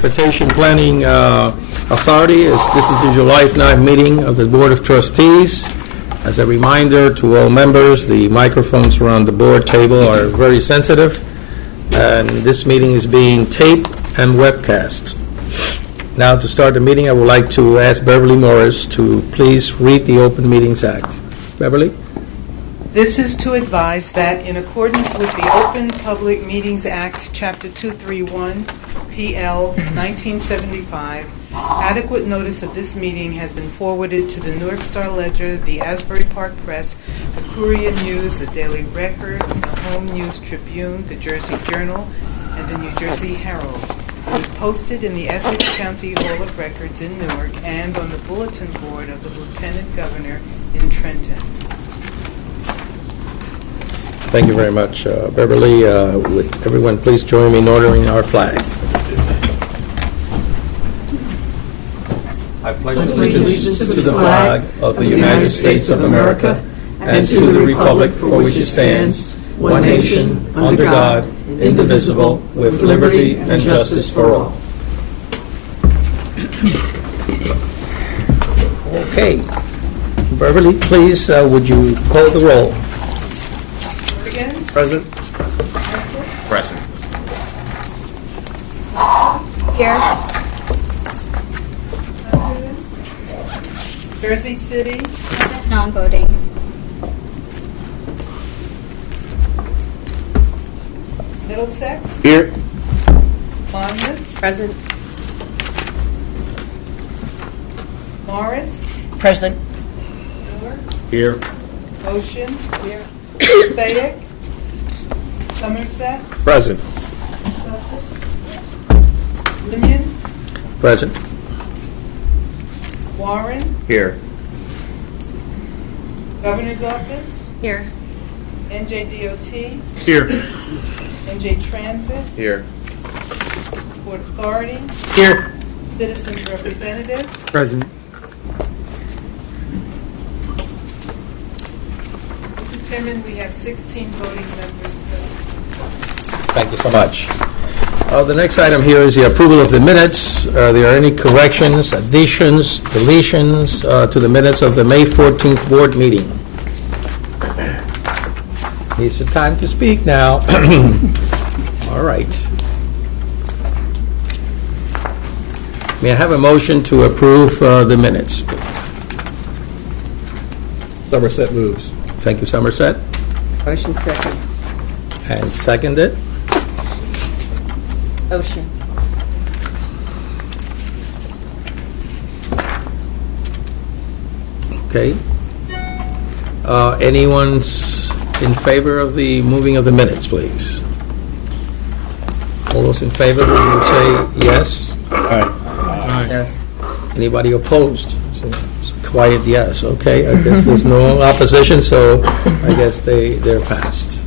Transportation Planning Authority. This is the July 9th meeting of the Board of Trustees. As a reminder to all members, the microphones around the board table are very sensitive, and this meeting is being taped and webcast. Now, to start the meeting, I would like to ask Beverly Morris to please read the Open Meetings Act. Beverly? This is to advise that in accordance with the Open Public Meetings Act, Chapter 231, PL 1975, adequate notice of this meeting has been forwarded to the Newark Star Ledger, the Asbury Park Press, the Courier News, the Daily Record, the Home News Tribune, the Jersey Journal, and the New Jersey Herald. It was posted in the Essex County Hall of Records in Newark and on the bulletin board of the Lieutenant Governor in Trenton. Thank you very much, Beverly. Would everyone please join me in ordering our flag? I pledge allegiance to the flag of the United States of America and to the republic for which it stands, one nation, under God, indivisible, with liberty and justice for all. Okay. Beverly, please, would you call the roll? Present. Present. Here. Jersey City. Present, non-voting. Middlesex. Here. Monmouth. Present. Morris. Present. Newark. Here. Ocean. Here. Fayette. Somerset. Present. Union. Present. Warren. Here. Governor's Office. Here. NJDOT. Here. NJ Transit. Here. Port Authority. Here. Citizens Representative. Present. Mr. Chairman, we have 16 voting members present. Thank you so much. The next item here is the approval of the minutes. Are there any corrections, additions, deletions to the minutes of the May 14th board meeting? It's the time to speak now. All right. May I have a motion to approve the minutes, please? Somerset moves. Thank you, Somerset. Ocean second. And seconded. Ocean. Okay. Anyone's in favor of the moving of the minutes, please? All those in favor, will you say yes? Aye. Yes. Anybody opposed? So, quiet yes. Okay, I guess there's no opposition, so I guess they're passed.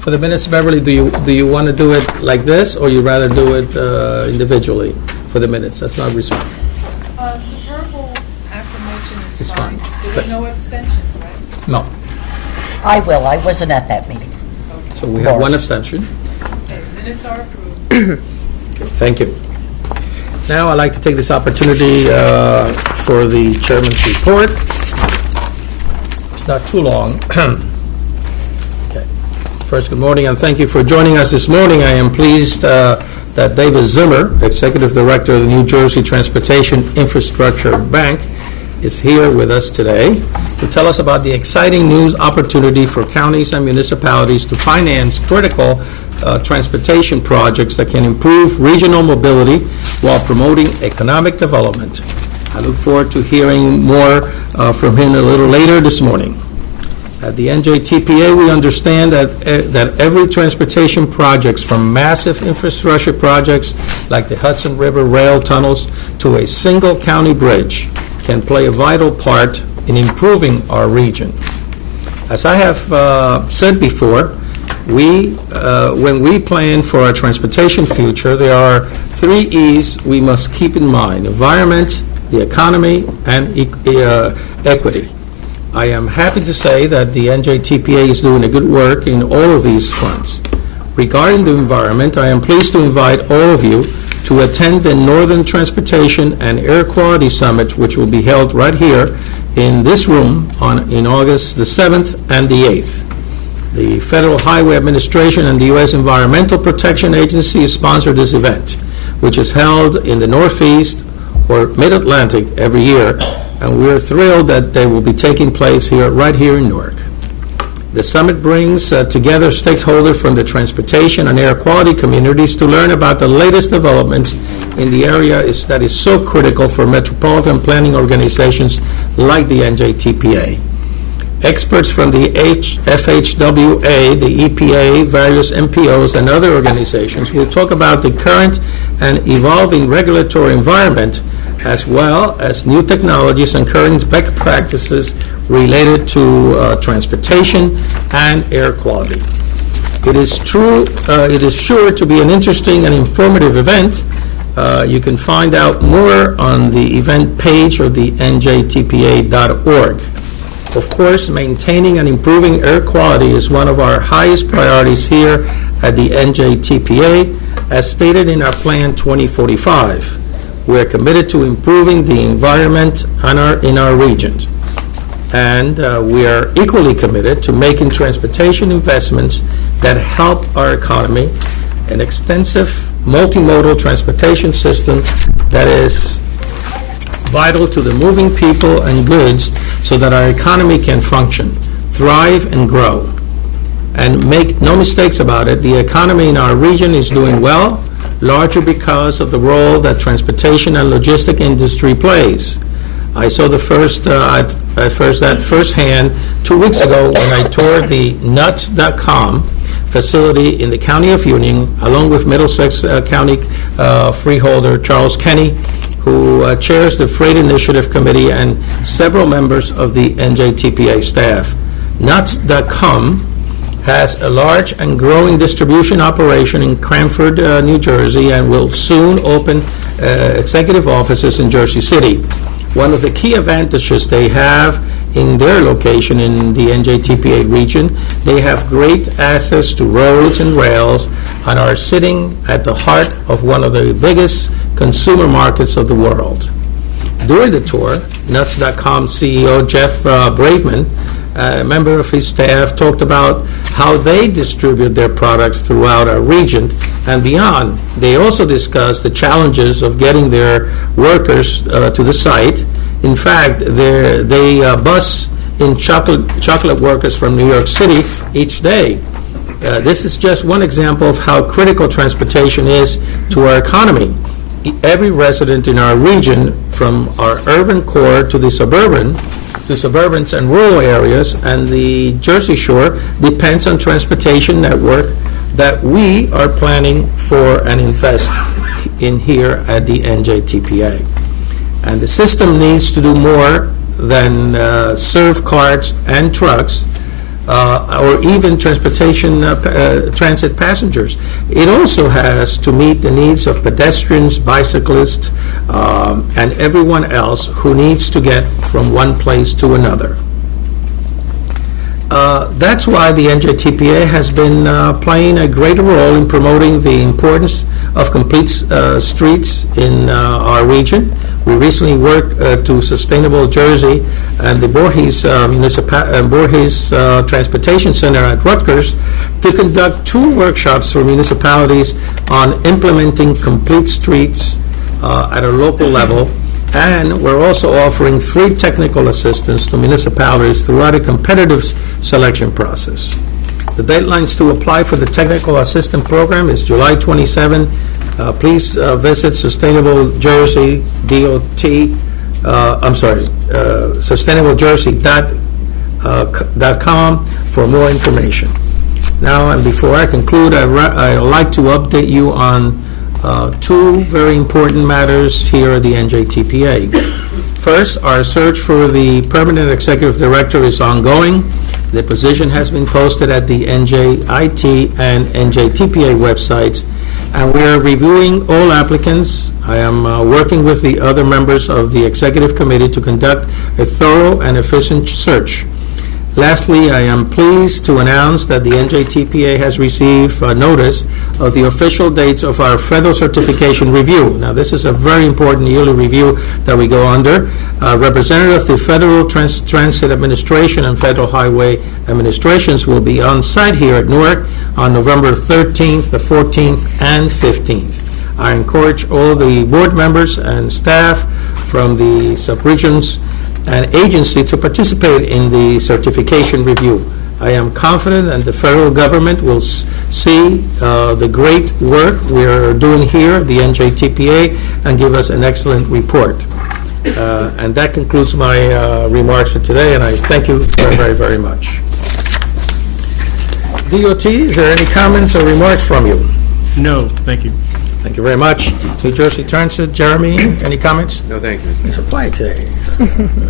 For the minutes, Beverly, do you want to do it like this, or you rather do it individually for the minutes? That's not responsible. The verbal affirmation is It's fine. fine. There were no abstentions, right? No. I will. I wasn't at that meeting. So we have one Morris. abstention. Okay, minutes are approved. Thank you. Now, I'd like to take this opportunity for the chairman's report. It's not too long. Okay. First, good morning, and thank you for joining us this morning. I am pleased that David Zimmer, Executive Director of the New Jersey Transportation Infrastructure Bank, is here with us today to tell us about the exciting news opportunity for counties and municipalities to finance critical transportation projects that can improve regional mobility while promoting economic development. I look forward to hearing more from him a little later this morning. At the NJTPA, we understand that every transportation projects, from massive infrastructure projects like the Hudson River rail tunnels to a single county bridge, can play a vital part in improving our region. As I have said before, when we plan for our transportation future, there are 3 E's we must keep in mind: environment, the economy, and equity. I am happy to say that the NJTPA is doing a good work in all of these fronts. Regarding the environment, I am pleased to invite all of you to attend the Northern Transportation and Air Quality Summit, which will be held right here in this room in August the 7th and the 8th. The Federal Highway Administration and the U.S. Environmental Protection Agency sponsor this event, which is held in the Northeast or Mid-Atlantic every year, and we're thrilled that they will be taking place right here in Newark. The summit brings together stakeholders from the transportation and air quality communities to learn about the latest developments in the area that is so critical for metropolitan planning organizations like the NJTPA. Experts from the FHWA, the EPA, various MPOs, and other organizations will talk about the current and evolving regulatory environment, as well as new technologies and current best practices related to transportation and air quality. It is sure to be an interesting and informative event. You can find out more on the event page of the njtpa.org. Of course, maintaining and improving air quality is one of our highest priorities here at the NJTPA, as stated in our Plan 2045. We are committed to improving the environment in our region. And we are equally committed to making transportation investments that help our economy, an extensive multimodal transportation system that is vital to the moving people and goods so that our economy can function, thrive, and grow. And make no mistakes about it, the economy in our region is doing well, largely because of the role that transportation and logistic industry plays. I saw that firsthand 2 weeks ago when I toured the nuts.com facility in the County of Union, along with Middlesex County freeholder Charles Kenny, who chairs the Freight Initiative Committee, and several members of the NJTPA staff. Nuts.com has a large and growing distribution operation in Cranford, New Jersey, and will soon open executive offices in Jersey City. One of the key advantages they have in their location in the NJTPA region, they have great access to roads and rails and are sitting at the heart of one of the biggest consumer markets of the world. During the tour, Nuts.com CEO Jeff Braveman, a member of his staff, talked about how they distribute their products throughout our region and beyond. They also discussed the challenges of getting their workers to the site. In fact, they bus in chocolate workers from New York City each day. This is just one example of how critical transportation is to our economy. Every resident in our region, from our urban core to the suburbans and rural areas and the Jersey Shore, depends on transportation network that we are planning for and invest in here at the NJTPA. And the system needs to do more than serve cars and trucks or even transit passengers. It also has to meet the needs of pedestrians, bicyclists, and everyone else who needs to get from one place to another. That's why the NJTPA has been playing a greater role in promoting the importance of complete streets in our region. We recently worked to Sustainable Jersey and the Voorhees Transportation Center at Rutgers to conduct 2 workshops for municipalities on implementing complete streets at a local level. And we're also offering free technical assistance to municipalities throughout a competitive selection process. The deadlines to apply for the technical assistance program is July 27. Please visit sustainablejersey.com for more information. Now, and before I conclude, I'd like to update you on 2 very important matters here at the NJTPA. First, our search for the permanent executive director is ongoing. The position has been posted at the NJIT and NJTPA websites, and we are reviewing all applicants I am working with the other members of the Executive Committee to conduct a thorough and efficient search. Lastly, I am pleased to announce that the NJTPA has received notice of the official dates of our federal certification review. Now, this is a very important yearly review that we go under. Representative of the Federal Transit Administration and Federal Highway Administrations will be on site here at Newark on November 13th, the 14th, and 15th. I encourage all the board members and staff from the subregions and agency to participate in the certification review. I am confident that the federal government will see the great work we're doing here, the NJTPA, and give us an excellent report. And that concludes my remarks for today, and I thank you very, very, very much. DOT, is there any comments or remarks from you? No, thank you. Thank you very much. New Jersey Transit, Jeremy, any comments? No, thank you. It's a quiet today.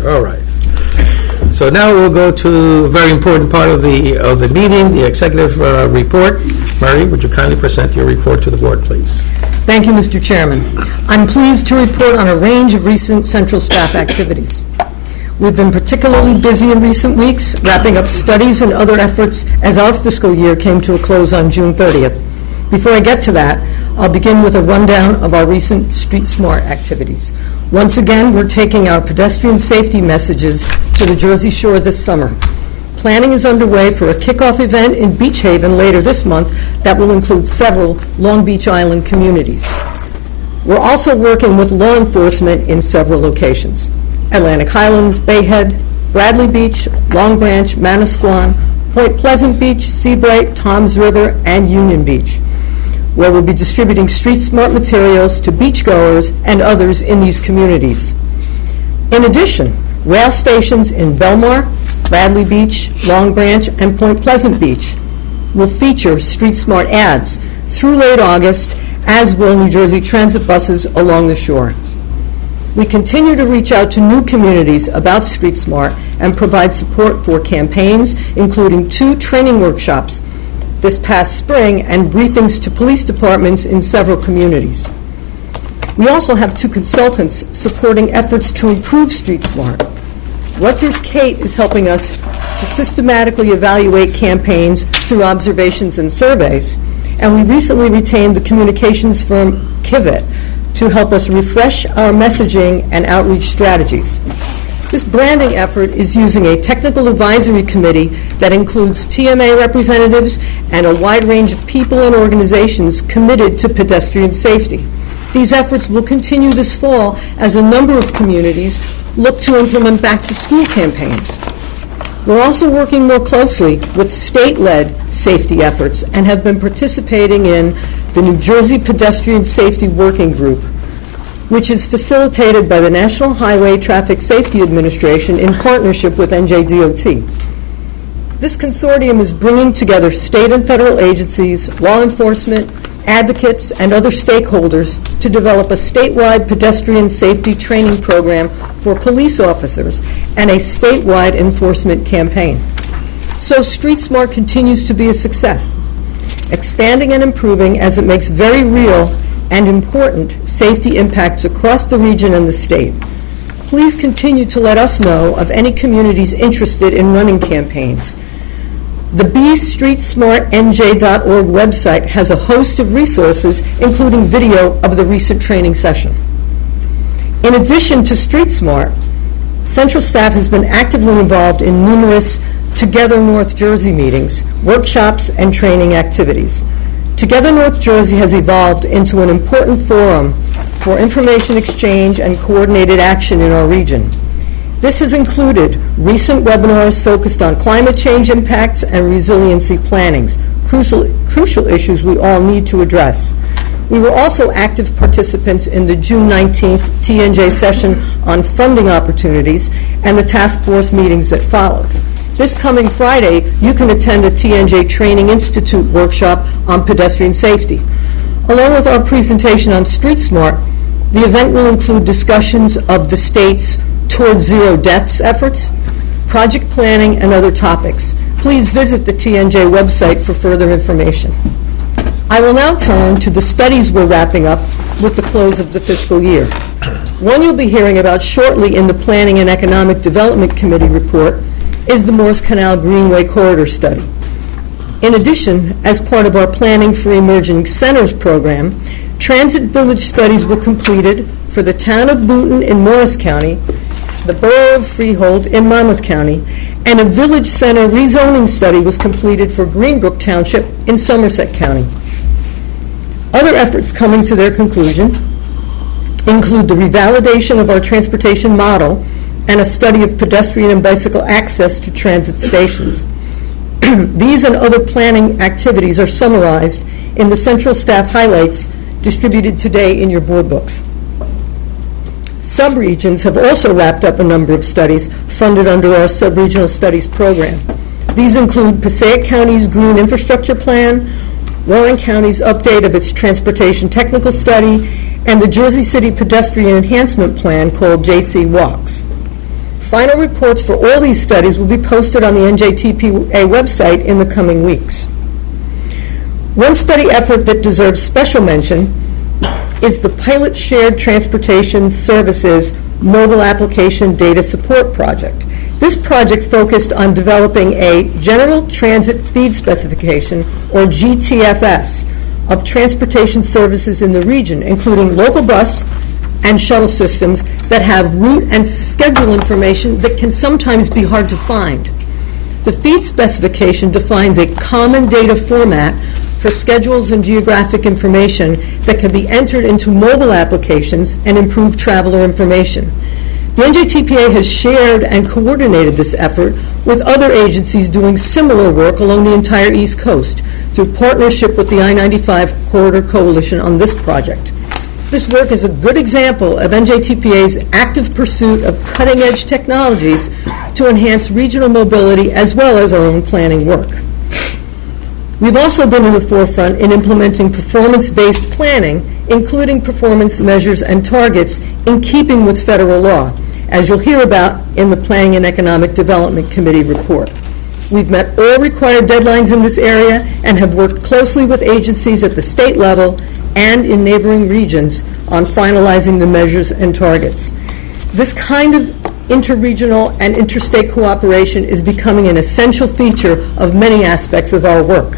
All right. So now we'll go to a very important part of the meeting, the executive report. Murray, would you kindly present your report to the board, please? Thank you, Mr. Chairman. I'm pleased to report on a range of recent central staff activities. We've been particularly busy in recent weeks, wrapping up studies and other efforts as our fiscal year came to a close on June 30th. Before I get to that, I'll begin with a rundown of our recent Street Smart activities. Once again, we're taking our pedestrian safety messages to the Jersey Shore this summer. Planning is underway for a kickoff event in Beach Haven later this month that will include several Long Beach Island communities. We're also working with law enforcement in several locations: Atlantic Highlands, Bayhead, Bradley Beach, Long Branch, Manasquan, Point Pleasant Beach, Seabright, Toms River, and Union Beach, where we'll be distributing street smart materials to beachgoers and others in these communities. In addition, rail stations in Belmar, Bradley Beach, Long Branch, and Point Pleasant Beach will feature street smart ads through late August, as will New Jersey Transit buses along the shore. We continue to reach out to new communities about Street Smart and provide support for campaigns, including 2 training workshops this past spring and briefings to police departments in several communities. We also have 2 consultants supporting efforts to improve Street Smart. Rutgers Kate is helping us to systematically evaluate campaigns through observations and surveys, and we recently retained the communications firm Kivett to help us refresh our messaging and outreach strategies. This branding effort is using a technical advisory committee that includes TMA representatives and a wide range of people and organizations committed to pedestrian safety. These efforts will continue this fall as a number of communities look to implement back-to-school campaigns. We're also working more closely with state-led safety efforts and have been participating in the New Jersey Pedestrian Safety Working Group, which is facilitated by the National Highway Traffic Safety Administration in partnership with NJDOT. This consortium is bringing together state and federal agencies, law enforcement, advocates, and other stakeholders to develop a statewide pedestrian safety training program for police officers and a statewide enforcement campaign. So Street Smart continues to be a success, expanding and improving as it makes very real and important safety impacts across the region and the state. Please continue to let us know of any communities interested in running campaigns. The BStreetSmartNJ.org website has a host of resources, including video of the recent training session. In addition to Street Smart, Central staff has been actively involved in numerous Together North Jersey meetings, workshops, and training activities. Together North Jersey has evolved into an important forum for information exchange and coordinated action in our region. This has included recent webinars focused on climate change impacts and resiliency plannings, crucial issues we all need to address. We were also active participants in the June 19th TNJ session on funding opportunities and the task force meetings that followed. This coming Friday, you can attend a TNJ Training Institute workshop on pedestrian safety. Along with our presentation on Street Smart, the event will include discussions of the state's Towards Zero Deaths efforts, project planning, and other topics. Please visit the TNJ website for further information. I will now turn to the studies we're wrapping up with the close of the fiscal year. One you'll be hearing about shortly in the Planning and Economic Development Committee report is the Morse Canal Greenway Corridor Study. In addition, as part of our Planning for Emerging Centers program, transit village studies were completed for the town of Boonton in Morris County, the borough of Freehold in Monmouth County, and a village center rezoning study was completed for Greenbrook Township in Somerset County. Other efforts coming to their conclusion include the revalidation of our transportation model and a study of pedestrian and bicycle access to transit stations. These and other planning activities are summarized in the central staff highlights distributed today in your board books. Subregions have also wrapped up a number of studies funded under our Subregional Studies program. These include Passaic County's Green Infrastructure Plan, Warren County's update of its Transportation Technical Study, and the Jersey City Pedestrian Enhancement Plan called JC Walks. Final reports for all these studies will be posted on the NJTPA website in the coming weeks. One study effort that deserves special mention is the Pilot Shared Transportation Services Mobile Application Data Support Project. This project focused on developing a General Transit Feed Specification, or GTFS, of transportation services in the region, including local bus and shuttle systems that have route and schedule information that can sometimes be hard to find. The feed specification defines a common data format for schedules and geographic information that can be entered into mobile applications and improve traveler information. The NJTPA has shared and coordinated this effort with other agencies doing similar work along the entire East Coast through partnership with the I-95 Corridor Coalition on this project. This work is a good example of NJTPA's active pursuit of cutting-edge technologies to enhance regional mobility as well as our own planning work. We've also been in the forefront in implementing performance-based planning, including performance measures and targets in keeping with federal law, as you'll hear about in the Planning and Economic Development Committee report. We've met all required deadlines in this area and have worked closely with agencies at the state level and in neighboring regions on finalizing the measures and targets. This kind of interregional and interstate cooperation is becoming an essential feature of many aspects of our work.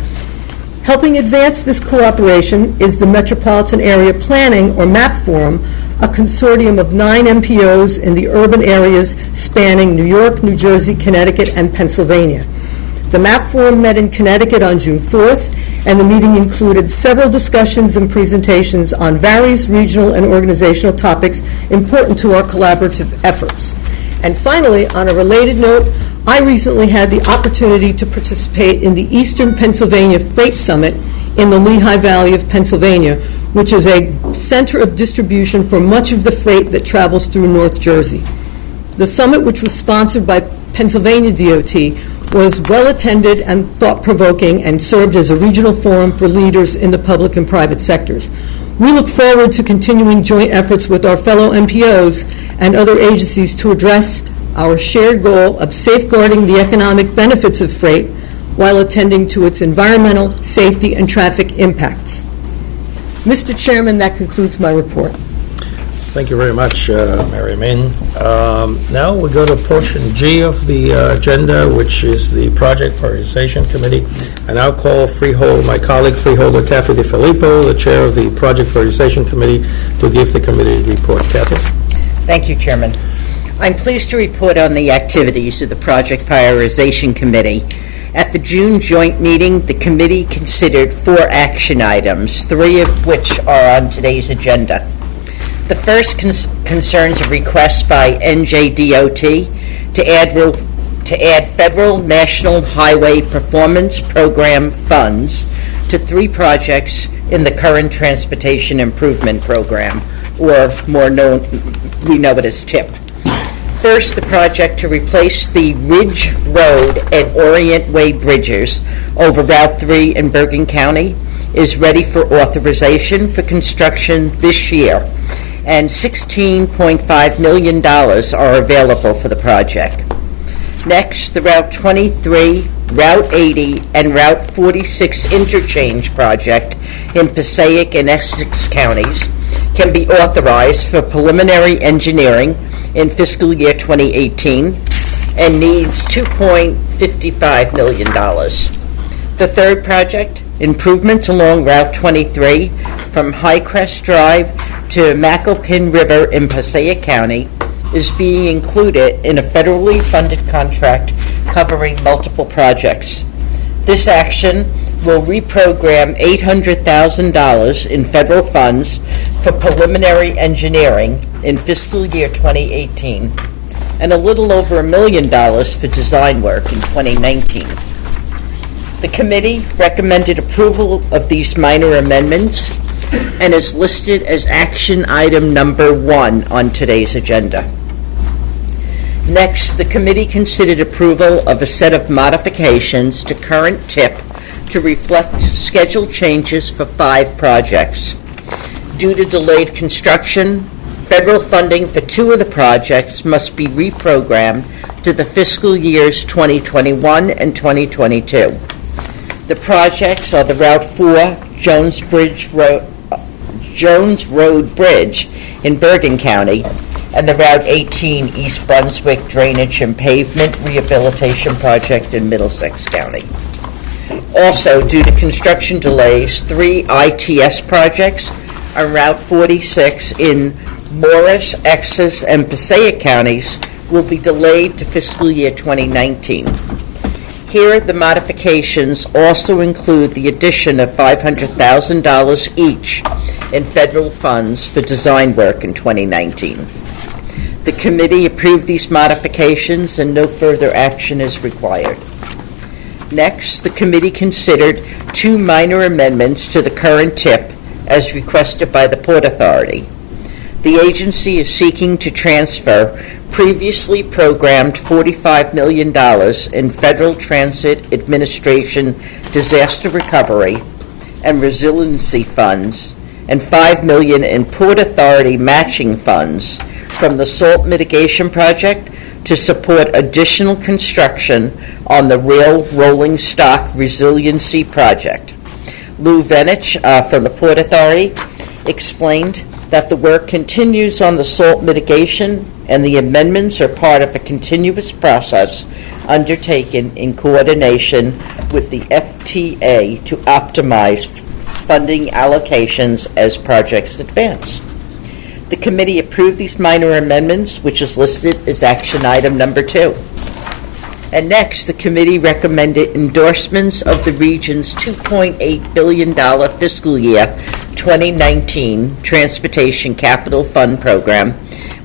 Helping advance this cooperation is the Metropolitan Area Planning, or MAP Forum, a consortium of 9 MPOs in the urban areas spanning New York, New Jersey, Connecticut, and Pennsylvania. The MAP Forum met in Connecticut on June 4th, and the meeting included several discussions and presentations on various regional and organizational topics important to our collaborative efforts. And finally, on a related note, I recently had the opportunity to participate in the Eastern Pennsylvania Freight Summit in the Lehigh Valley of Pennsylvania, which is a center of distribution for much of the freight that travels through North Jersey. The summit, which was sponsored by Pennsylvania DOT, was well-attended and thought-provoking and served as a regional forum for leaders in the public and private sectors. We look forward to continuing joint efforts with our fellow MPOs and other agencies to address our shared goal of safeguarding the economic benefits of freight while attending to its environmental, safety, and traffic impacts. Mr. Chairman, that concludes my report. Thank you very much, Mary Min. Now we go to portion G of the agenda, which is the Project Prioritization Committee. And I'll call Freehold, my colleague Freeholder Kathy DeFilippo, the chair of the Project Prioritization Committee, to give the committee report. Kathy? Thank you, Chairman. I'm pleased to report on the activities of the Project Prioritization Committee. At the June joint meeting, the committee considered 4 action items, 3 of which are on today's agenda. The first concerns a request by NJDOT to add federal National Highway Performance Program funds to 3 projects in the current Transportation Improvement Program, or we know it as TIP. First, the project to replace the Ridge Road and Orient Way bridges over Route 3 in Bergen County is ready for authorization for construction this year, and $16.5 million are available for the project. Next, the Route 23, Route 80, and Route 46 interchange project in Passaic and Essex counties can be authorized for preliminary engineering in fiscal year 2018 and needs $2.55 million. The third project, improvements along Route 23 from Highcrest Drive to Macopin River in Passaic County, is being included in a federally funded contract covering multiple projects. This action will reprogram $800,000 in federal funds for preliminary engineering in fiscal year 2018 and a little over $1 million for design work in 2019. The committee recommended approval of these minor amendments and is listed as action item number 1 on today's agenda. Next, the committee considered approval of a set of modifications to current TIP to reflect schedule changes for 5 projects. Due to delayed construction, federal funding for 2 of the projects must be reprogrammed to the fiscal years 2021 and 2022. The projects are the Route 4 Jones Road Bridge in Bergen County and the Route 18 East Brunswick Drainage and Pavement Rehabilitation Project in Middlesex County. Also, due to construction delays, 3 ITS projects on Route 46 in Morris, Essex, and Passaic counties will be delayed to fiscal year 2019. Here, the modifications also include the addition of $500,000 each in federal funds for design work in 2019. The committee approved these modifications and no further action is required. Next, the committee considered 2 minor amendments to the current TIP as requested by the Port Authority. The agency is seeking to transfer previously programmed $45 million in Federal Transit Administration Disaster Recovery and Resiliency Funds and $5 million in Port Authority matching funds from the Salt Mitigation Project to support additional construction on the Rail Rolling Stock Resiliency Project. Lou Venich from the Port Authority explained that the work continues on the salt mitigation and the amendments are part of a continuous process undertaken in coordination with the FTA to optimize funding allocations as projects advance. The committee approved these minor amendments, which is listed as action item number 2. And next, the committee recommended endorsements of the region's $2.8 billion fiscal year 2019 Transportation Capital Fund Program,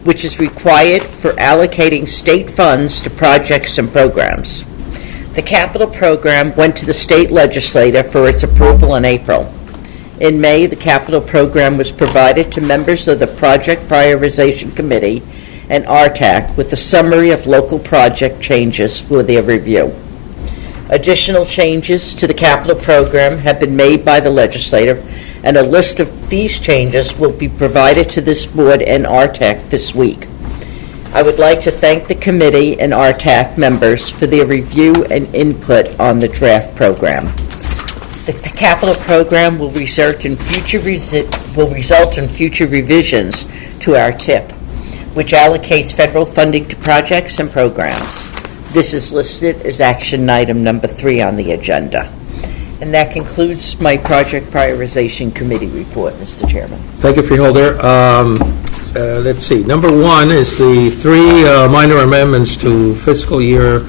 which is required for allocating state funds to projects and programs. The capital program went to the state legislature for its approval in April. In May, the capital program was provided to members of the Project Prioritization Committee and RTAC with a summary of local project changes for their review. Additional changes to the capital program have been made by the legislature, and a list of these changes will be provided to this board and RTAC this week. I would like to thank the committee and RTAC members for their review and input on the draft program. The capital program will result in future revisions to our TIP, which allocates federal funding to projects and programs. This is listed as action item number 3 on the agenda. And that concludes my Project Prioritization Committee report, Mr. Chairman. Thank you, Freeholder. Let's see. Number 1 is the 3 minor amendments to fiscal year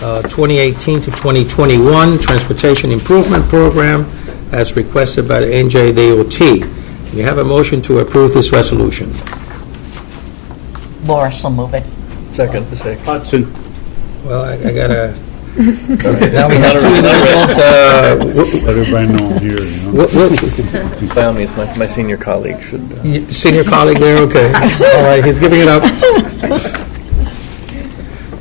2018 to 2021 Transportation Improvement Program as requested by the NJTPA. You have a motion to approve this resolution. Morris will move it. Second. Hudson. Well, I gotta. Now we have 2 individuals. Let everybody know I'm here, you know. By all means, my senior colleague should... Senior colleague there, okay. All right, he's giving it up.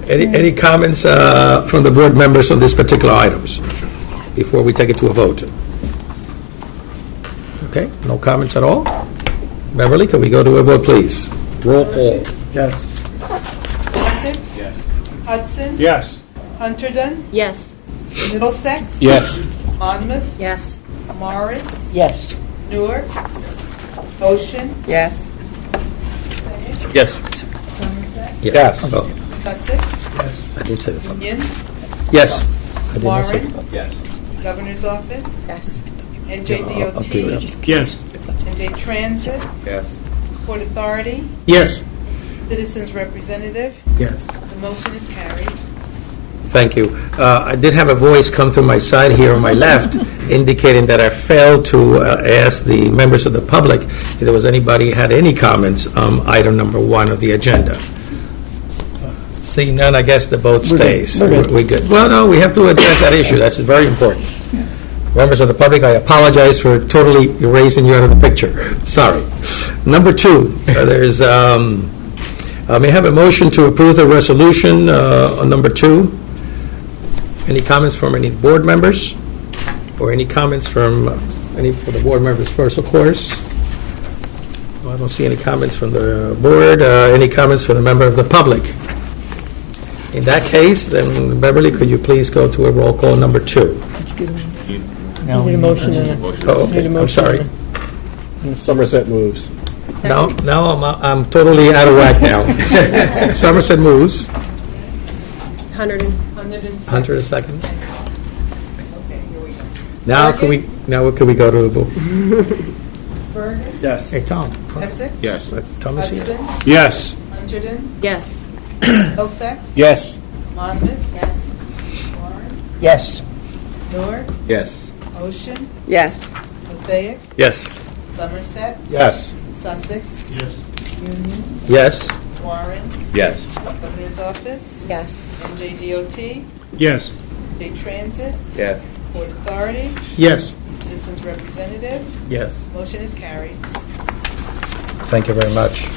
Any comments from the board members on these particular items before we take it to a vote? Okay, no comments at all? Beverly, can we go to a vote, please? Roll call. Yes. Essex? Yes. Hudson? Yes. Hunterdon? Yes. Middlesex? Yes. Monmouth? Yes. Morris? Yes. Newark? Ocean, Yes. Yes. Yes. Oh, Sussex, I didn't say the public. Union, Yes. I did not say the Warren, public. Yes. Governor's Office, Yes. I'll NJDOT, give it up. Yes. NJ Transit, Yes. Port Authority, Yes. Citizens Representative. Yes. The motion is carried. Thank you. I did have a voice come through my side here on my left indicating that I failed to ask the members of the public if there was anybody who had any comments on item number 1 of the agenda. Seeing none, I guess the vote stays. We're good. Well, no, we have to address that issue. That's very important. Members of the public, I apologize for totally erasing you out of the picture. Sorry. Number 2, there's, may I have a motion to approve the resolution on number 2? Any comments from any board members? Or any comments from any for the board members first, of course? Well, I don't see any comments from the board. Any comments from a member of the public? In that case, then Beverly, could you please go to a roll call number 2? Need a motion and a... Oh, Need a okay, I'm motion sorry. Somerset moves. Now I'm totally out of whack now. Somerset moves. 100 seconds. Okay, here we go. Now can we go to the book? Bergen, Yes. Hey, Tom. Essex, Yes. Tom is here. Hudson, Yes. Hunterdon, Yes. Middlesex, Yes. Monmouth, Yes. Warren, Yes. Newark, Yes. Ocean, Yes. Mosaic, Yes. Somerset, Yes. Sussex, Union, Yes. Warren, Yes. Governor's Office, Yes. NJDOT, Yes. State Transit, Yes. Port Authority, Yes. Citizens Representative. Yes. Motion is carried. Thank you very much.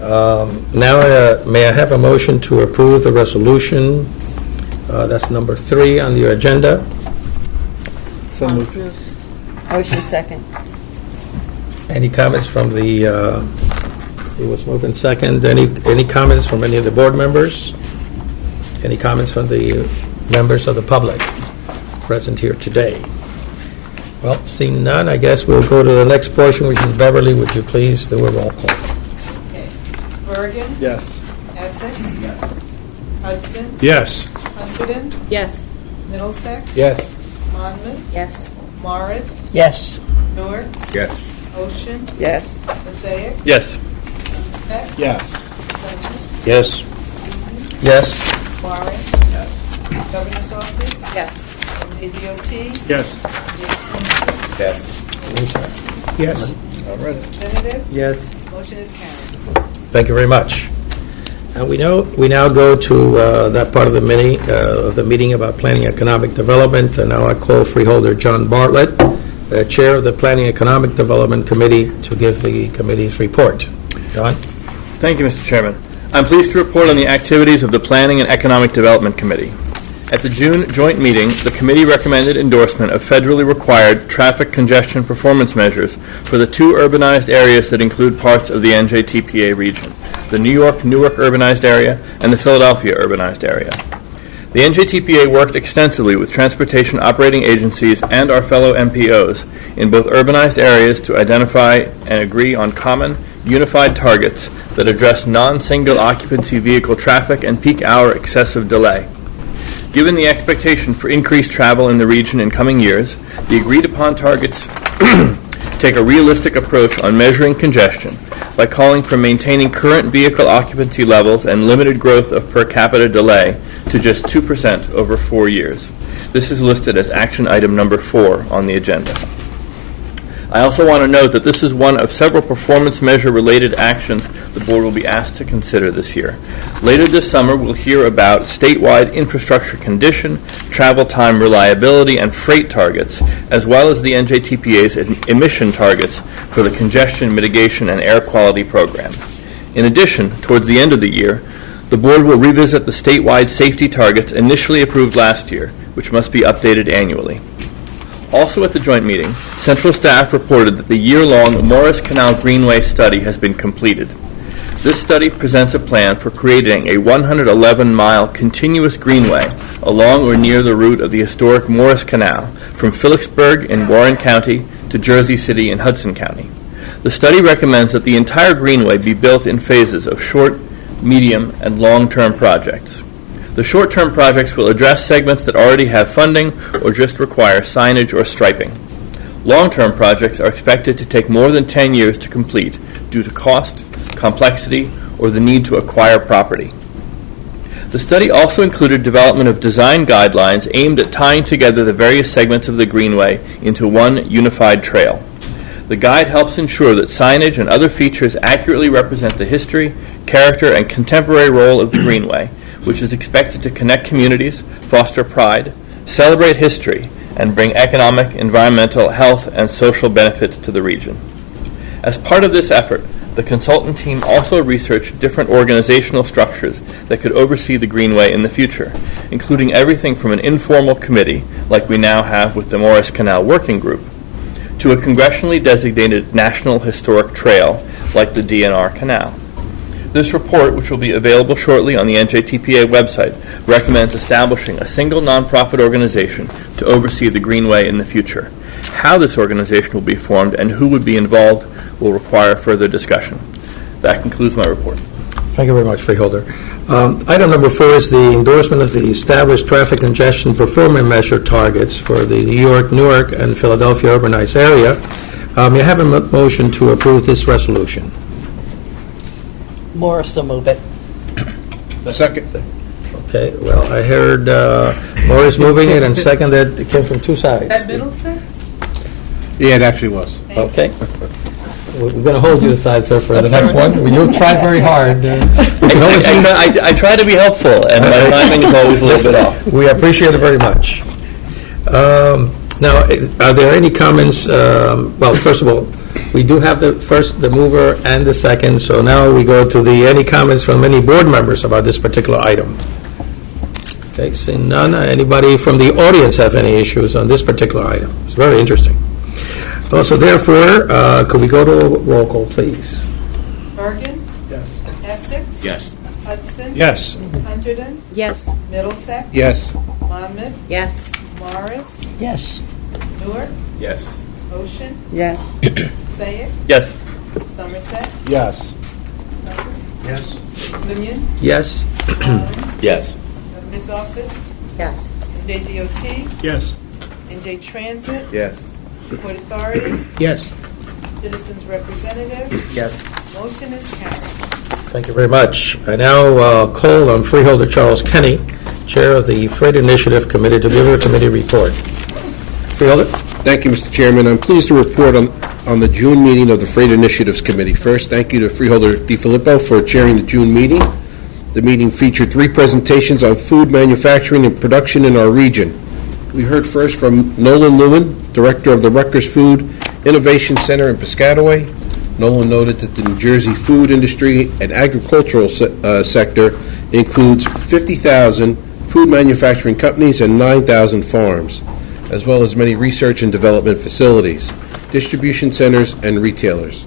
Now, may I have a motion to approve the resolution? That's number 3 on your agenda. So moved. Ocean second. Any comments from the, who was moving second? Any comments from any of the board members? Any comments from the members of the public present here today? Well, seeing none, I guess we'll go to the next portion, which is Beverly. Would you please do a roll call? Okay. Bergen, Yes. Essex, Hudson, Yes. Hunterdon, Yes. Middlesex, Yes. Monmouth, Yes. Morris, Yes. Newark, Yes. Ocean, Yes. Mosaic, Yes. Somerset, Yes. Sunset, Yes. Yes? Warren, Governor's Office, Yes. NJDOT, Yes. Yes. Yes. Representative. Yes. Motion is carried. Thank you very much. And we now go to that part of the meeting about planning economic development. And now I call freeholder John Bartlett, the chair of the Planning Economic Development Committee, to give the committee's report. John? Thank you, Mr. Chairman. I'm pleased to report on the activities of the Planning and Economic Development Committee. At the June joint meeting, the committee recommended endorsement of federally required traffic congestion performance measures for the 2 urbanized areas that include parts of the NJTPA region, the New York Newark urbanized area and the Philadelphia urbanized area. The NJTPA worked extensively with transportation operating agencies and our fellow MPOs in both urbanized areas to identify and agree on common, unified targets that address non-single occupancy vehicle traffic and peak hour excessive delay. Given the expectation for increased travel in the region in coming years, the agreed-upon targets take a realistic approach on measuring congestion by calling for maintaining current vehicle occupancy levels and limited growth of per capita delay to just 2% over 4 years. This is listed as action item number 4 on the agenda. I also want to note that this is one of several performance measure-related actions the board will be asked to consider this year. Later this summer, we'll hear about statewide infrastructure condition, travel time reliability, and freight targets, as well as the NJTPA's emission targets for the congestion mitigation and air quality program. In addition, towards the end of the year, the board will revisit the statewide safety targets initially approved last year, which must be updated annually. Also at the joint meeting, central staff reported that the year-long Morris Canal Greenway study has been completed. This study presents a plan for creating a 111-mile continuous greenway along or near the route of the historic Morris Canal from Phillipsburg in Warren County to Jersey City in Hudson County. The study recommends that the entire greenway be built in phases of short, medium, and long-term projects. The short-term projects will address segments that already have funding or just require signage or striping. Long-term projects are expected to take more than 10 years to complete due to cost, complexity, or the need to acquire property. The study also included development of design guidelines aimed at tying together the various segments of the greenway into one unified trail. The guide helps ensure that signage and other features accurately represent the history, character, and contemporary role of the greenway, which is expected to connect communities, foster pride, celebrate history, and bring economic, environmental, health, and social benefits to the region. As part of this effort, the consultant team also researched different organizational structures that could oversee the greenway in the future, including everything from an informal committee, like we now have with the Morris Canal Working Group, to a congressionally designated National Historic Trail, like the DNR Canal. This report, which will be available shortly on the NJTPA website, recommends establishing a single nonprofit organization to oversee the greenway in the future. How this organization will be formed and who would be involved will require further discussion. That concludes my report. Thank you very much, Freeholder. Item number 4 is the endorsement of the established traffic congestion performance measure targets for the New York, Newark, and Philadelphia urbanized area. May I have a motion to approve this resolution? Morris will move it. Second. Okay, well, I heard Morris moving it and second that it came from two sides. That Middlesex? Yeah, it actually was. Okay. We're going to hold you aside, sir, for the next one. You tried very hard. We can always use- I try to be helpful, and my timing is always a little bit off. We appreciate it very much. Now, are there any comments? Well, first of all, we do have the mover and the second, so now we go to any comments from any board members about this particular item. Okay, seeing none. Anybody from the audience have any issues on this particular item? It's very interesting. Also, therefore, could we go to a roll call, please? Bergen? Yes. Essex? Yes. Hudson? Yes. Hunterdon? Yes. Middlesex? Yes. Monmouth? Yes. Morris? Yes. Newark? Yes. Ocean? Yes. Fayette? Yes. Somerset? Yes. Yes. Union? Yes. Warren? Yes. Ms. Office? Yes. NJDOT? Yes. NJ Transit? Yes. Port Authority? Yes. Citizens Representative? Yes. Motion is carried. Thank you very much. I now call on Freeholder Charles Kenny, Chair of the Freight Initiative Committee, to give a committee report. Freeholder? Thank you, Mr. Chairman. I'm pleased to report on the June meeting of the Freight Initiatives Committee. First, thank you to Freeholder DiFilippo for chairing the June meeting. The meeting featured 3 presentations on food manufacturing and production in our region. We heard first from Nolan Lewin, Director of the Rutgers Food Innovation Center in Piscataway. Nolan noted that the New Jersey food industry and agricultural sector includes 50,000 food manufacturing companies and 9,000 farms, as well as many research and development facilities, distribution centers, and retailers.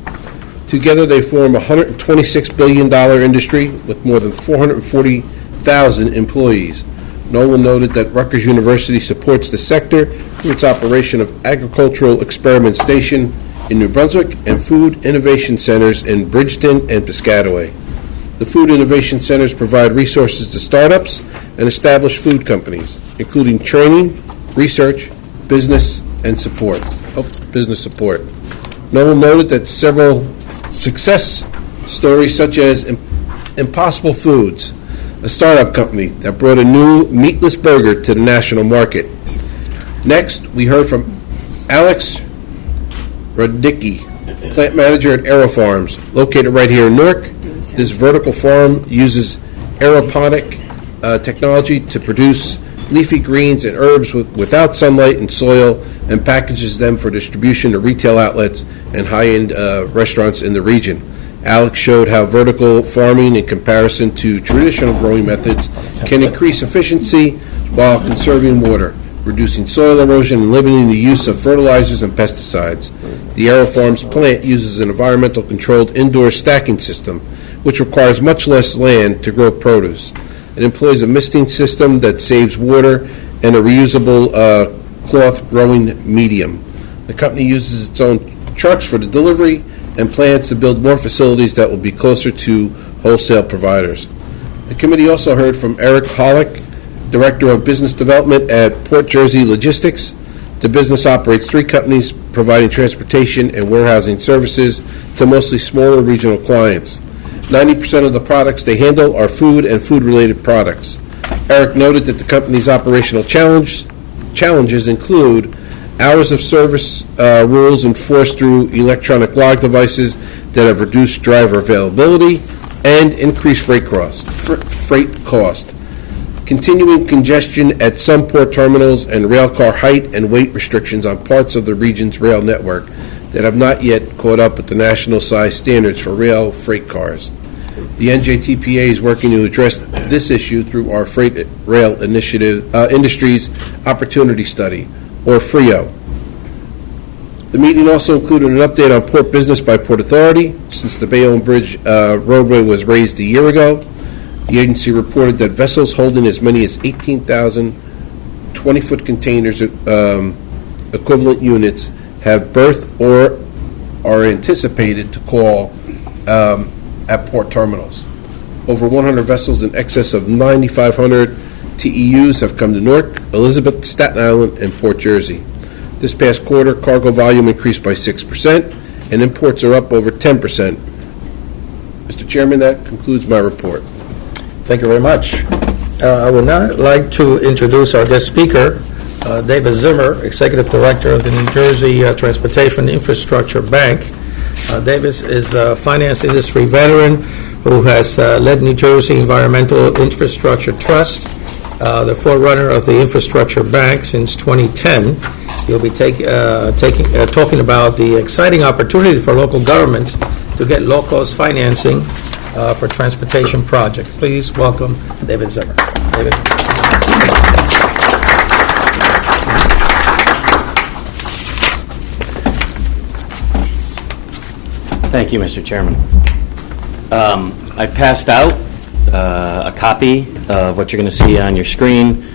Together, they form a $126 billion industry with more than 440,000 employees. Nolan noted that Rutgers University supports the sector through its operation of Agricultural Experiment Station in New Brunswick and Food Innovation Centers in Bridgeton and Piscataway. The Food Innovation Centers provide resources to startups and established food companies, including training, research, business support. Nolan noted that several success stories such as Impossible Foods, a startup company that brought a new meatless burger to the national market. Next, we heard from Alex Radicki, plant manager at AeroFarms, located right here in Newark. This vertical farm uses aeroponic technology to produce leafy greens and herbs without sunlight and soil, and packages them for distribution to retail outlets and high-end restaurants in the region. Alex showed how vertical farming, in comparison to traditional growing methods, can increase efficiency while conserving water, reducing soil erosion, and limiting the use of fertilizers and pesticides. The AeroFarms plant uses an environmental controlled indoor stacking system, which requires much less land to grow produce. It employs a misting system that saves water and a reusable cloth growing medium. The company uses its own trucks for the delivery and plans to build more facilities that will be closer to wholesale providers. The committee also heard from Eric Hollick, Director of Business Development at Port Jersey Logistics. The business operates 3 companies providing transportation and warehousing services to mostly smaller regional clients. 90% of the products they handle are food and food-related products. Eric noted that the company's operational challenges include hours of service rules enforced through electronic log devices that have reduced driver availability and increased freight cost. Continuing congestion at some port terminals and railcar height and weight restrictions on parts of the region's rail network that have not yet caught up with the national size standards for rail freight cars. The NJTPA is working to address this issue through our Freight Rail Initiative Industries Opportunity Study, or FRIO. The meeting also included an update on port business by Port Authority. Since the Bayonne Bridge roadway was raised a year ago, the agency reported that vessels holding as many as 18,000 20-foot containers equivalent units have berthed or are anticipated to call at port terminals. Over 100 vessels in excess of 9,500 TEUs have come to Newark, Elizabeth, Staten Island, and Port Jersey. This past quarter, cargo volume increased by 6%, and imports are up over 10%. Mr. Chairman, that concludes my report. Thank you very much. I would now like to introduce our guest speaker, David Zimmer, Executive Director of the New Jersey Transportation Infrastructure Bank. David is a finance industry veteran who has led New Jersey Environmental Infrastructure Trust, the forerunner of the Infrastructure Bank since 2010. He'll be talking about the exciting opportunity for local governments to get low-cost financing for transportation projects. Please welcome David Zimmer. David. Thank you, Mr. Chairman. I passed out a copy of what you're going to see on your screen.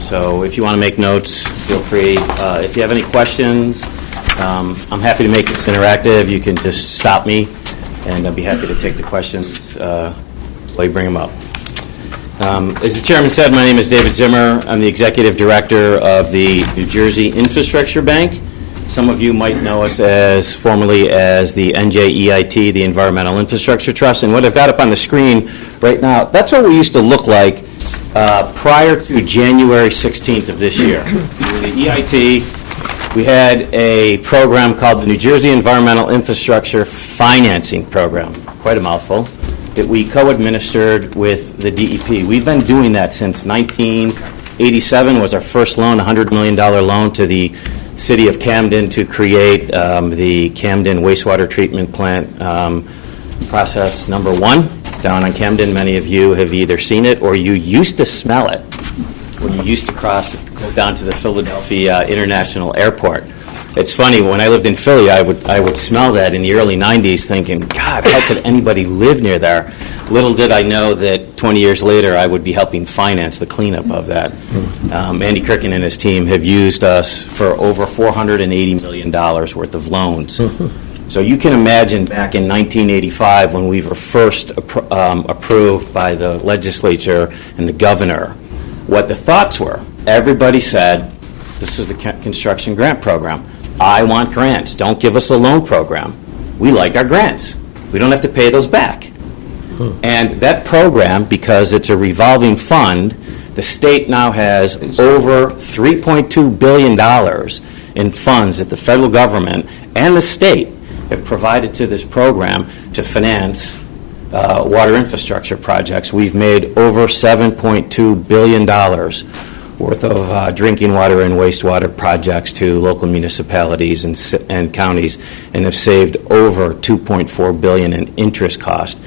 So if you want to make notes, feel free. If you have any questions, I'm happy to make this interactive. You can just stop me, and I'll be happy to take the questions while you bring them up. As the chairman said, my name is David Zimmer. I'm the executive director of the New Jersey Infrastructure Bank. Some of you might know us formerly as the NJEIT, the Environmental Infrastructure Trust. And what I've got up on the screen right now, that's what we used to look like prior to January 16th of this year. The EIT, we had a program called the New Jersey Environmental Infrastructure Financing Program, quite a mouthful, that we co-administered with the DEP. We've been doing that since 1987 was our first loan, a $100 million loan to the City of Camden to create the Camden wastewater treatment plant process number 1 down on Camden. Many of you have either seen it or you used to smell it when you used to go down to the Philadelphia International Airport. It's funny, when I lived in Philly, I would smell that in the early 90s thinking, God, how could anybody live near there? Little did I know that 20 years later I would be helping finance the cleanup of that. Andy Kirkin and his team have used us for over $480 million worth of loans. So you can imagine back in 1985 when we were first approved by the legislature and the governor, what the thoughts were. Everybody said, this is the construction grant program. I want grants. Don't give us a loan program. We like our grants. We don't have to pay those back. And that program, because it's a revolving fund, the state now has over $3.2 billion in funds that the federal government and the state have provided to this program to finance water infrastructure projects. We've made over $7.2 billion worth of drinking water and wastewater projects to local municipalities and counties, and have saved over $2.4 billion in interest cost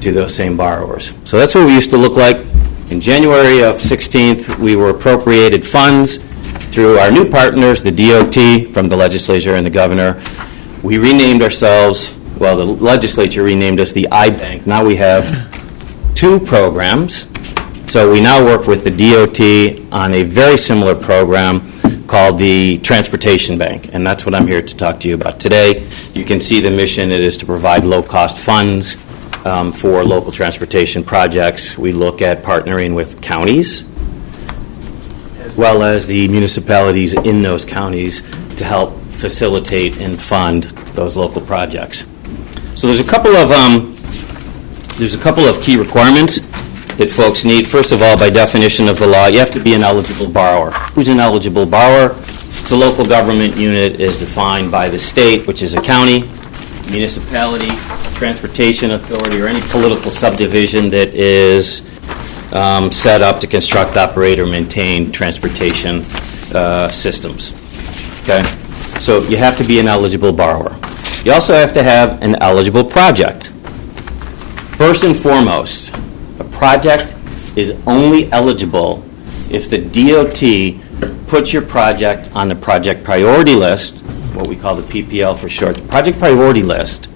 to those same borrowers. So that's what we used to look like. In January of 16th, we were appropriated funds through our new partners, the DOT from the legislature and the governor. We renamed ourselves, well, the legislature renamed us the iBank. Now we have 2 programs. So we now work with the DOT on a very similar program called the Transportation Bank, and that's what I'm here to talk to you about today. You can see the mission. It is to provide low-cost funds for local transportation projects. We look at partnering with counties as well as the municipalities in those counties to help facilitate and fund those local projects. So there's a couple of key requirements that folks need. First of all, by definition of the law, you have to be an eligible borrower. Who's an eligible borrower? It's a local government unit is defined by the state, which is a county, municipality, transportation authority, or any political subdivision that is set up to construct, operate, or maintain transportation systems. Okay? So you have to be an eligible borrower. You also have to have an eligible project. First and foremost, a project is only eligible if the DOT puts your project on the project priority list, what we call the PPL for short. The project priority list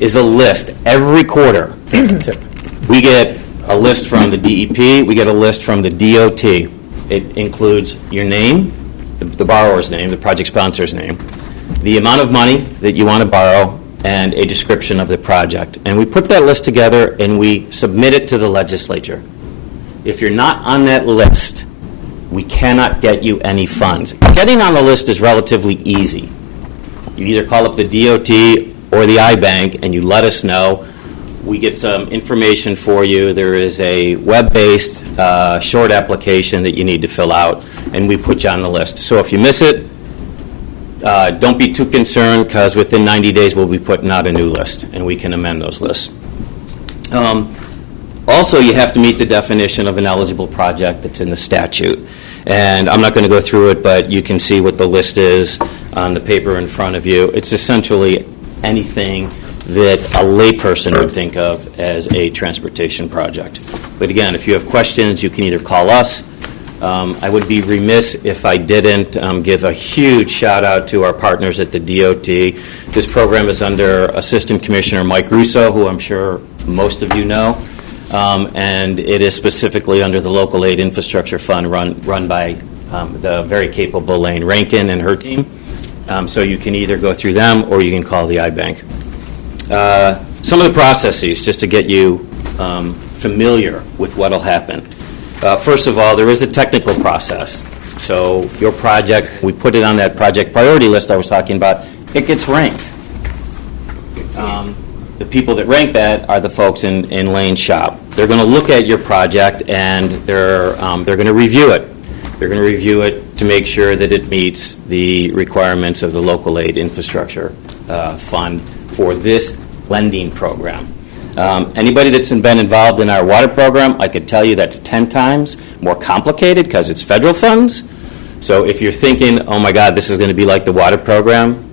is a list every quarter. We get a list from the DEP, we get a list from the DOT. It includes your name, the borrower's name, the project sponsor's name, the amount of money that you want to borrow, and a description of the project. And we put that list together and we submit it to the legislature. If you're not on that list, we cannot get you any funds. Getting on the list is relatively easy. You either call up the DOT or the iBank and you let us know. We get some information for you. There is a web-based short application that you need to fill out, and we put you on the list. So if you miss it, don't be too concerned, because within 90 days we'll be putting out a new list, and we can amend those lists. Also, you have to meet the definition of an eligible project that's in the statute. And I'm not going to go through it, but you can see what the list is on the paper in front of you. It's essentially anything that a layperson would think of as a transportation project. But again, if you have questions, you can either call us. I would be remiss if I didn't give a huge shout out to our partners at the DOT. This program is under Assistant Commissioner Mike Russo, who I'm sure most of you know, and it is specifically under the Local Aid Infrastructure Fund run by the very capable Lane Rankin and her team. So you can either go through them or you can call the iBank. Some of the processes, just to get you familiar with what will happen. First of all, there is a technical process. So your project, we put it on that project priority list I was talking about, it gets ranked. The people that rank that are the folks in Lane's shop. They're going to look at your project and they're going to review it. They're going to review it to make sure that it meets the requirements of the Local Aid Infrastructure Fund for this lending program. Anybody that's been involved in our water program, I could tell you that's 10 times more complicated because it's federal funds. So if you're thinking, oh my God, this is going to be like the water program,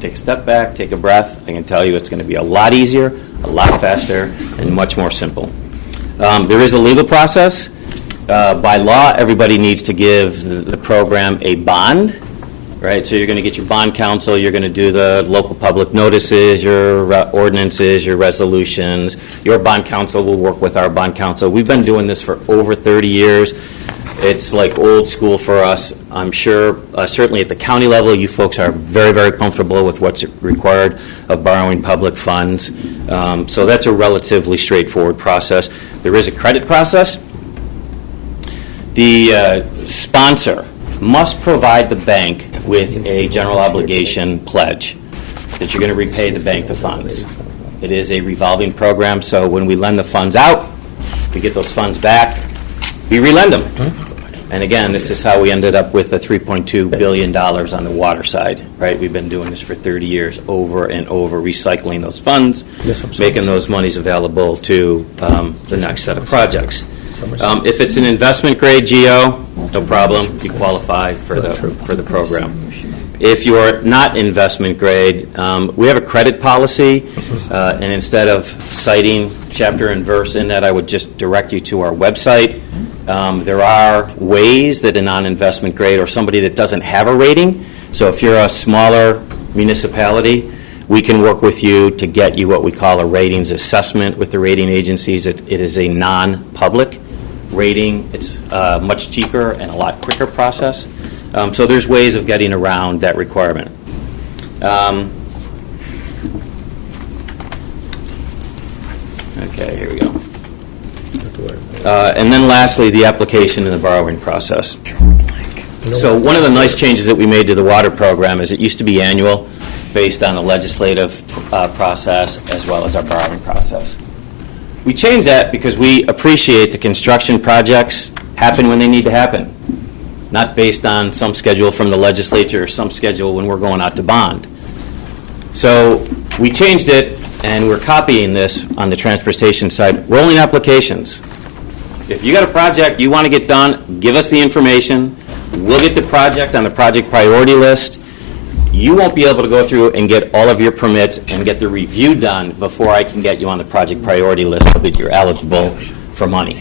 take a step back, take a breath. I can tell you it's going to be a lot easier, a lot faster, and much more simple. There is a legal process. By law, everybody needs to give the program a bond. Right, so you're going to get your bond counsel, you're going to do the local public notices, your ordinances, your resolutions. Your bond counsel will work with our bond counsel. We've been doing this for over 30 years. It's like old school for us. I'm sure, certainly at the county level, you folks are very, very comfortable with what's required of borrowing public funds. So that's a relatively straightforward process. There is a credit process. The sponsor must provide the bank with a general obligation pledge that you're going to repay the bank the funds. It is a revolving program, so when we lend the funds out, we get those funds back, we relend them. And again, this is how we ended up with the $3.2 billion on the water side, right? We've been doing this for 30 years, over and over, recycling those funds, making those monies available to the next set of projects. If it's an investment grade GO, no problem, you qualify for the program. If you're not investment grade, we have a credit policy, and instead of citing chapter and verse in that, I would just direct you to our website. There are ways that a non-investment grade or somebody that doesn't have a rating, so if you're a smaller municipality, we can work with you to get you what we call a ratings assessment with the rating agencies. It is a non-public rating. It's a much cheaper and a lot quicker process. So there's ways of getting around that requirement. Okay, here we go. And then lastly, the application and the borrowing process. So one of the nice changes that we made to the water program is it used to be annual, based on the legislative process as well as our borrowing process. We changed that because we appreciate the construction projects happen when they need to happen, not based on some schedule from the legislature or some schedule when we're going out to bond. So we changed it, and we're copying this on the transportation side, rolling applications. If you got a project you want to get done, give us the information. We'll get the project on the project priority list. You won't be able to go through and get all of your permits and get the review done before I can get you on the project priority list so that you're eligible for money.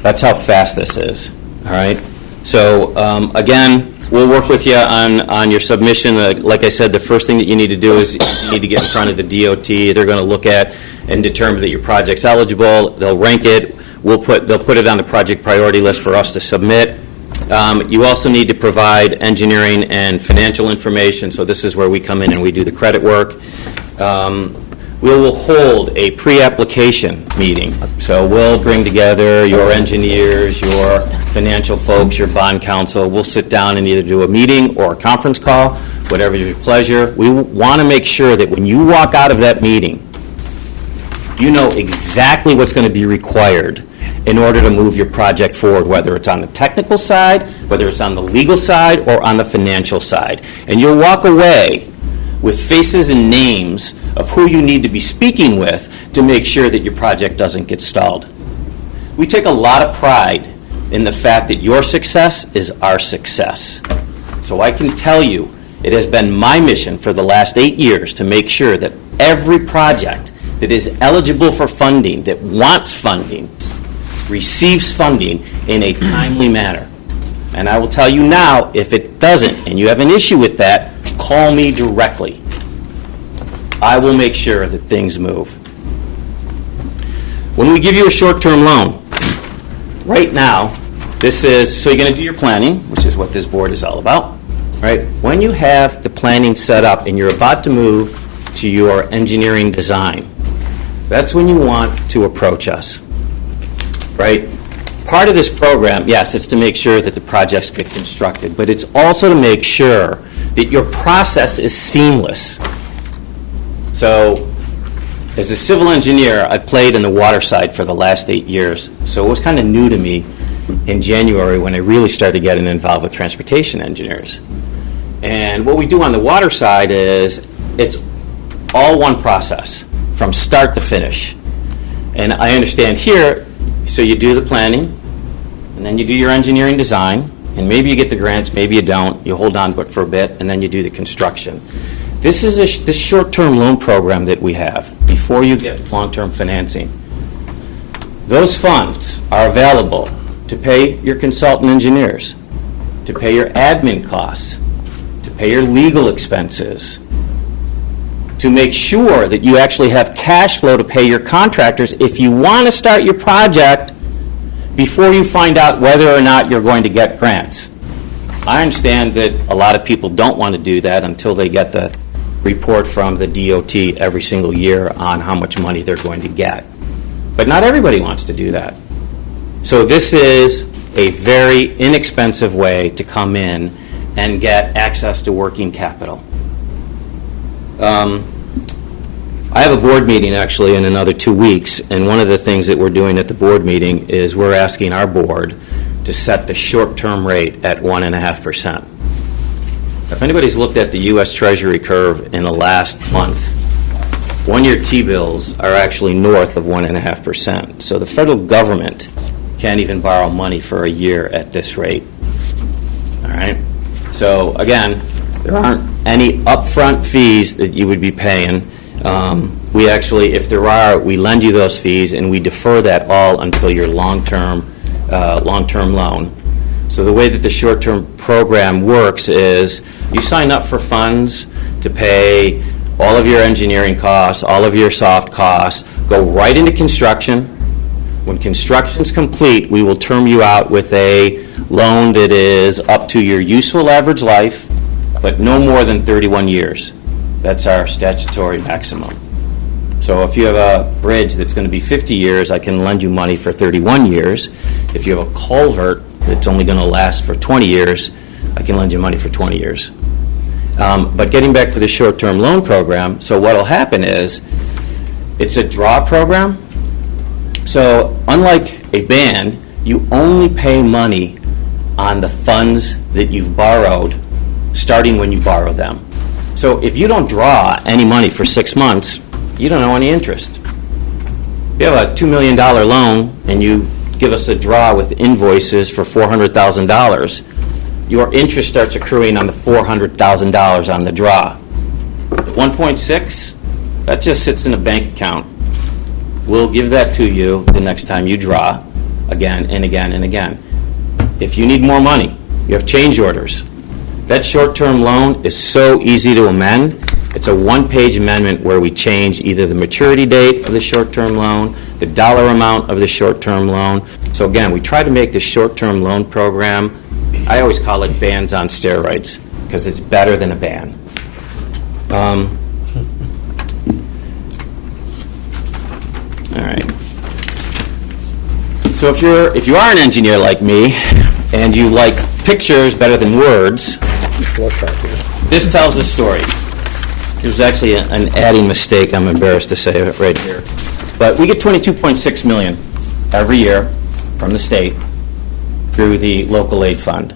That's how fast this is, all right? So, again, we'll work with you on your submission. Like I said, the first thing that you need to do is you need to get in front of the DOT. They're going to look at and determine that your project's eligible. They'll rank it. They'll put it on the project priority list for us to submit. You also need to provide engineering and financial information, so this is where we come in and we do the credit work. We will hold a pre-application meeting, so we'll bring together your engineers, your financial folks, your bond counsel. We'll sit down and either do a meeting or a conference call, whatever your pleasure. We want to make sure that when you walk out of that meeting, you know exactly what's going to be required in order to move your project forward, whether it's on the technical side, whether it's on the legal side, or on the financial side. And you'll walk away with faces and names of who you need to be speaking with to make sure that your project doesn't get stalled. We take a lot of pride in the fact that your success is our success. So I can tell you, it has been my mission for the last 8 years to make sure that every project that is eligible for funding, that wants funding, receives funding in a timely manner. And I will tell you now, if it doesn't, and you have an issue with that, call me directly. I will make sure that things move. When we give you a short-term loan, right now, this is, so you're going to do your planning, which is what this board is all about, right? When you have the planning set up and you're about to move to your engineering design, that's when you want to approach us. Right? Part of this program, yes, it's to make sure that the projects get constructed, but it's also to make sure that your process is seamless. So, as a civil engineer, I've played in the water side for the last 8 years, so it was kind of new to me in January when I really started getting involved with transportation engineers. And what we do on the water side is it's all one process, from start to finish. And I understand here, so you do the planning, and then you do your engineering design, and maybe you get the grants, maybe you don't. You hold on to it for a bit, and then you do the construction. This is this short-term loan program that we have before you get long-term financing. Those funds are available to pay your consultant engineers, to pay your admin costs, to pay your legal expenses, to make sure that you actually have cash flow to pay your contractors if you want to start your project before you find out whether or not you're going to get grants. I understand that a lot of people don't want to do that until they get the report from the DOT every single year on how much money they're going to get. But not everybody wants to do that. So this is a very inexpensive way to come in and get access to working capital. I have a board meeting actually in another 2 weeks, and one of the things that we're doing at the board meeting is we're asking our board to set the short-term rate at 1.5%. If anybody's looked at the U.S. Treasury curve in the last month, one-year T-bills are actually north of 1.5%. So the federal government can't even borrow money for a year at this rate. All right? So again, there aren't any upfront fees that you would be paying. We actually, if there are, we lend you those fees and we defer that all until your long-term loan. So the way that the short-term program works is you sign up for funds to pay all of your engineering costs, all of your soft costs, go right into construction. When construction's complete, we will term you out with a loan that is up to your useful average life, but no more than 31 years. That's our statutory maximum. So if you have a bridge that's going to be 50 years, I can lend you money for 31 years. If you have a culvert that's only going to last for 20 years, I can lend you money for 20 years. But getting back to the short-term loan program, so what will happen is it's a draw program. So unlike a band, you only pay money on the funds that you've borrowed starting when you borrow them. So if you don't draw any money for 6 months, you don't owe any interest. If you have a $2 million loan and you give us a draw with invoices for $400,000, your interest starts accruing on the $400,000 on the draw. 1.6, that just sits in a bank account. We'll give that to you the next time you draw, again and again and again. If you need more money, you have change orders. That short-term loan is so easy to amend. It's a one-page amendment where we change either the maturity date of the short-term loan, the dollar amount of the short-term loan. So again, we try to make the short-term loan program, I always call it bands on steroids, because it's better than a band. All right. So if you are an engineer like me, and you like pictures better than words, this tells the story. There's actually an adding mistake, I'm embarrassed to say it right here. But we get $22.6 million every year from the state through the local aid fund.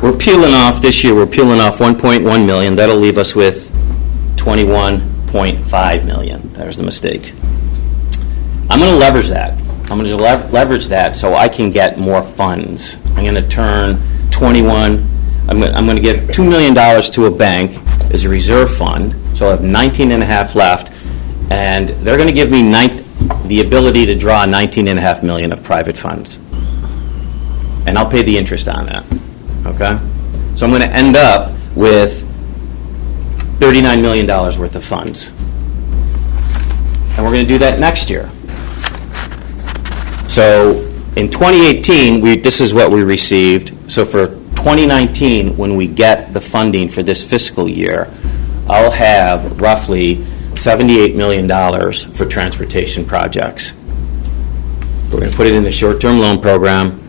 We're peeling off, this year, we're peeling off $1.1 million. That'll leave us with $21.5 million. There's the mistake. I'm going to leverage that. I'm going to leverage that so I can get more funds. I'm going to turn I'm going to give $2 million to a bank as a reserve fund, so I'll have 19.5 left, and they're going to give me the ability to draw $19.5 million of private funds. And I'll pay the interest on that. Okay? So I'm going to end up with $39 million worth of funds. And we're going to do that next year. So in 2018, this is what we received. So for 2019, when we get the funding for this fiscal year, I'll have roughly $78 million for transportation projects. We're going to put it in the short-term loan program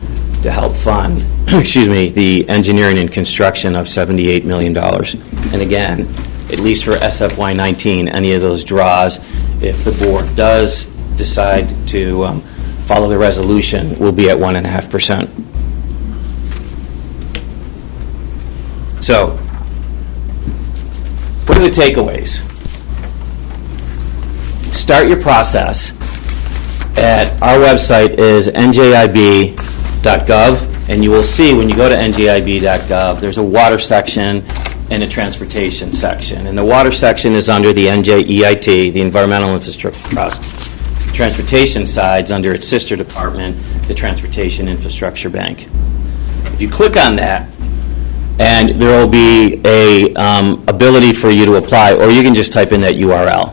to help fund, the engineering and construction of $78 million. And again, at least for SFY19, any of those draws, if the board does decide to follow the resolution, will be at 1.5%. So, what are the takeaways? Start your process at our website is njib.gov, and you will see when you go to njib.gov, there's a water section and a transportation section. And the water section is under the NJEIT, the Environmental Infrastructure Trust. The transportation side's under its sister department, the Transportation Infrastructure Bank. If you click on that, and there will be a ability for you to apply, or you can just type in that URL.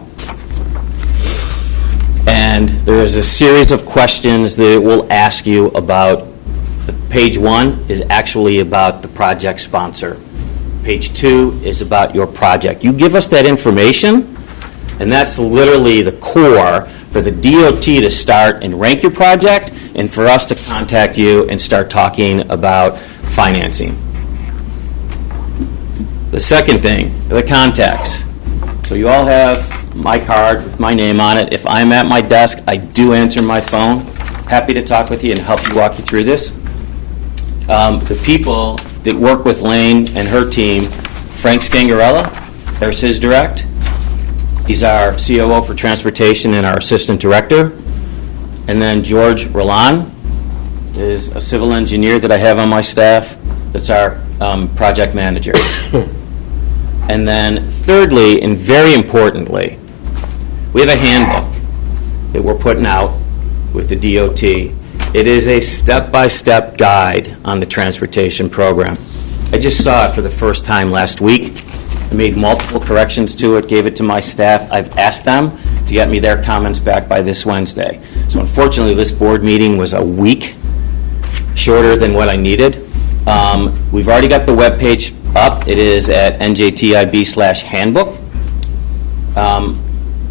And there is a series of questions that it will ask you about. Page 1 is actually about the project sponsor. Page 2 is about your project. You give us that information, and that's literally the core for the DOT to start and rank your project, and for us to contact you and start talking about financing. The second thing, the contacts. So you all have my card with my name on it. If I'm at my desk, I do answer my phone. Happy to talk with you and help you walk you through this. The people that work with Lane and her team, Frank Scangarella, there's his direct. He's our COO for transportation and our assistant director. And then George Roland is a civil engineer that I have on my staff. That's our project manager. And then thirdly, and very importantly, we have a handbook that we're putting out with the DOT. It is a step-by-step guide on the transportation program. I just saw it for the first time last week. I made multiple corrections to it, gave it to my staff. I've asked them to get me their comments back by this Wednesday. So unfortunately, this board meeting was a week shorter than what I needed. We've already got the webpage up. It is at njtib/handbook.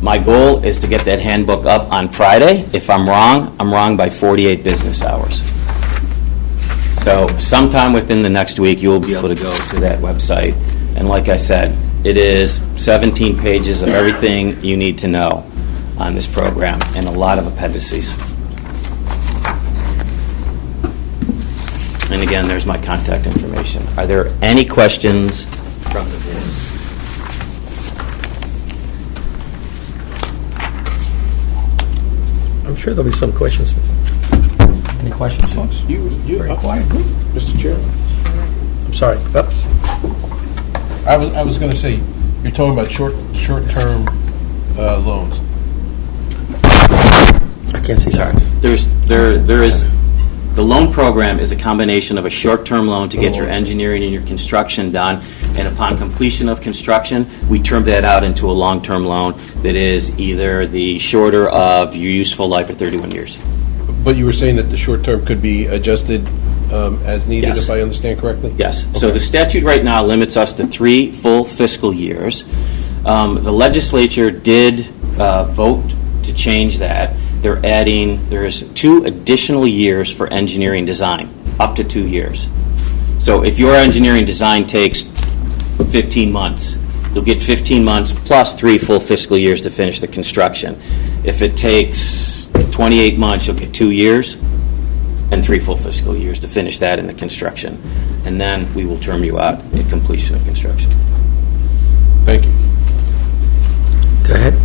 My goal is to get that handbook up on Friday. If I'm wrong by 48 business hours. So sometime within the next week, you will be able to go to that website. And like I said, it is 17 pages of everything you need to know on this program and a lot of appendices. And again, there's my contact information. Are there any questions from the board? I'm sure there'll be some questions. Any questions, folks? Very quiet. Mr. Chairman. I'm sorry. Oops. I was going to say, you're talking about short-term loans. I can't see. Sorry. There is, the loan program is a combination of a short-term loan to get your engineering and your construction done, and upon completion of construction, we term that out into a long-term loan that is either the shorter of your useful life or 31 years. But you were saying that the short-term could be adjusted as needed, Yes. if I understand correctly? Yes. Okay. So the statute right now limits us to 3 full fiscal years. The legislature did vote to change that. There's 2 additional years for engineering design, up to 2 years. So if your engineering design takes 15 months, you'll get 15 months plus 3 full fiscal years to finish the construction. If it takes 28 months, you'll get 2 years and 3 full fiscal years to finish that in the construction. And then we will term you out at completion of construction. Thank you. Go ahead.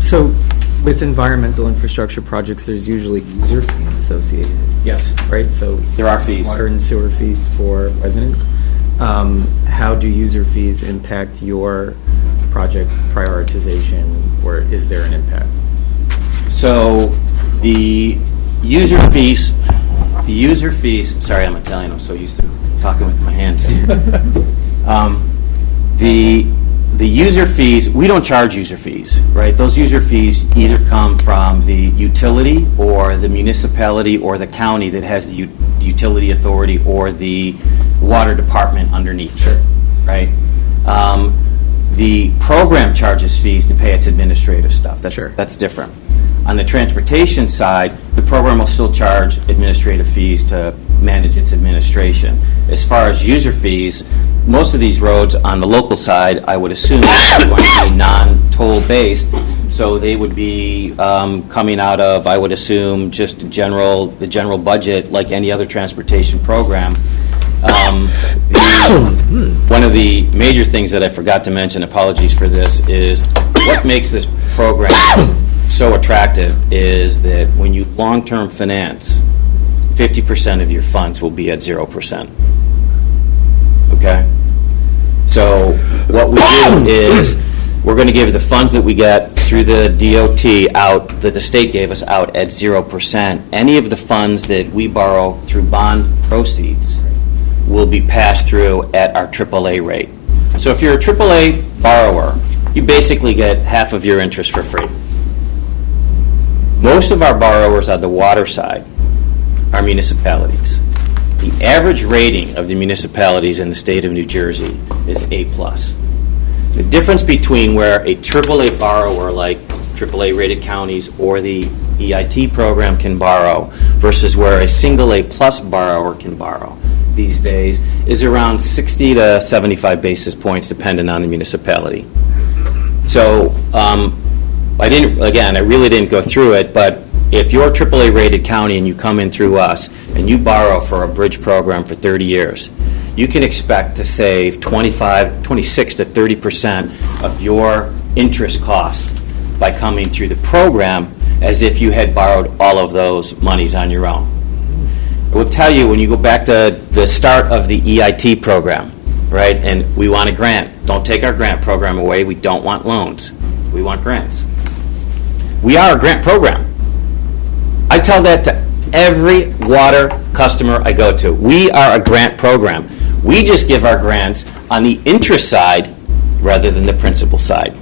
So, with environmental infrastructure projects, there's usually user fees associated, Yes. right? So There are fees. water and sewer fees for residents. How do user fees impact your project prioritization, or is there an impact? So the user fees, sorry, I'm Italian, I'm so used to talking with my hands. The user fees, we don't charge user fees, right? Those user fees either come from the utility or the municipality or the county that has the utility authority or the water department underneath. Sure. Right? The program charges fees to pay its administrative stuff. That's different. On the transportation side, the program will still charge administrative fees to manage its administration. As far as user fees, most of these roads on the local side, I would assume, are going to be non-toll based, so they would be coming out of, I would assume, just the general budget, like any other transportation program. One of the major things that I forgot to mention, apologies for this, is what makes this program so attractive is that when you long-term finance, 50% of your funds will be at 0%. Okay? So what we do is we're going to give the funds that we get through the DOT out, that the state gave us out at 0%. Any of the funds that we borrow through bond proceeds will be passed through at our AAA rate. So if you're a AAA borrower, you basically get half of your interest for free. Most of our borrowers on the water side are municipalities. The average rating of the municipalities in the state of New Jersey is A+. The difference between where a AAA borrower like AAA rated counties or the EIT program can borrow versus where a single A+ borrower can borrow these days is around 60 to 75 basis points depending on the municipality. So I really didn't go through it, but if you're a AAA rated county and you come in through us and you borrow for a bridge program for 30 years, you can expect to save 26 to 30% of your interest cost by coming through the program as if you had borrowed all of those monies on your own. I will tell you, when you go back to the start of the EIT program, right, and we want a grant, don't take our grant program away. We don't want loans. We want grants. We are a grant program. I tell that to every water customer I go to. We are a grant program. We just give our grants on the interest side rather than the principal side.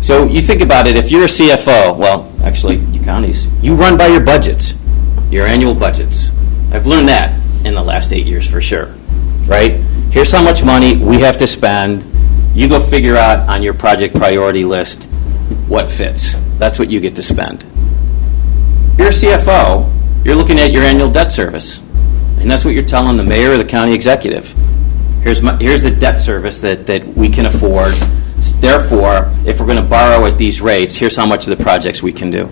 So you think about it, if you're a CFO, well, actually, you counties, you run by your budgets, your annual budgets. I've learned that in the last 8 years for sure, right? Here's how much money we have to spend. You go figure out on your project priority list what fits. That's what you get to spend. If you're a CFO, you're looking at your annual debt service, and that's what you're telling the mayor or the county executive. Here's the debt service that we can afford. Therefore, if we're going to borrow at these rates, here's how much of the projects we can do.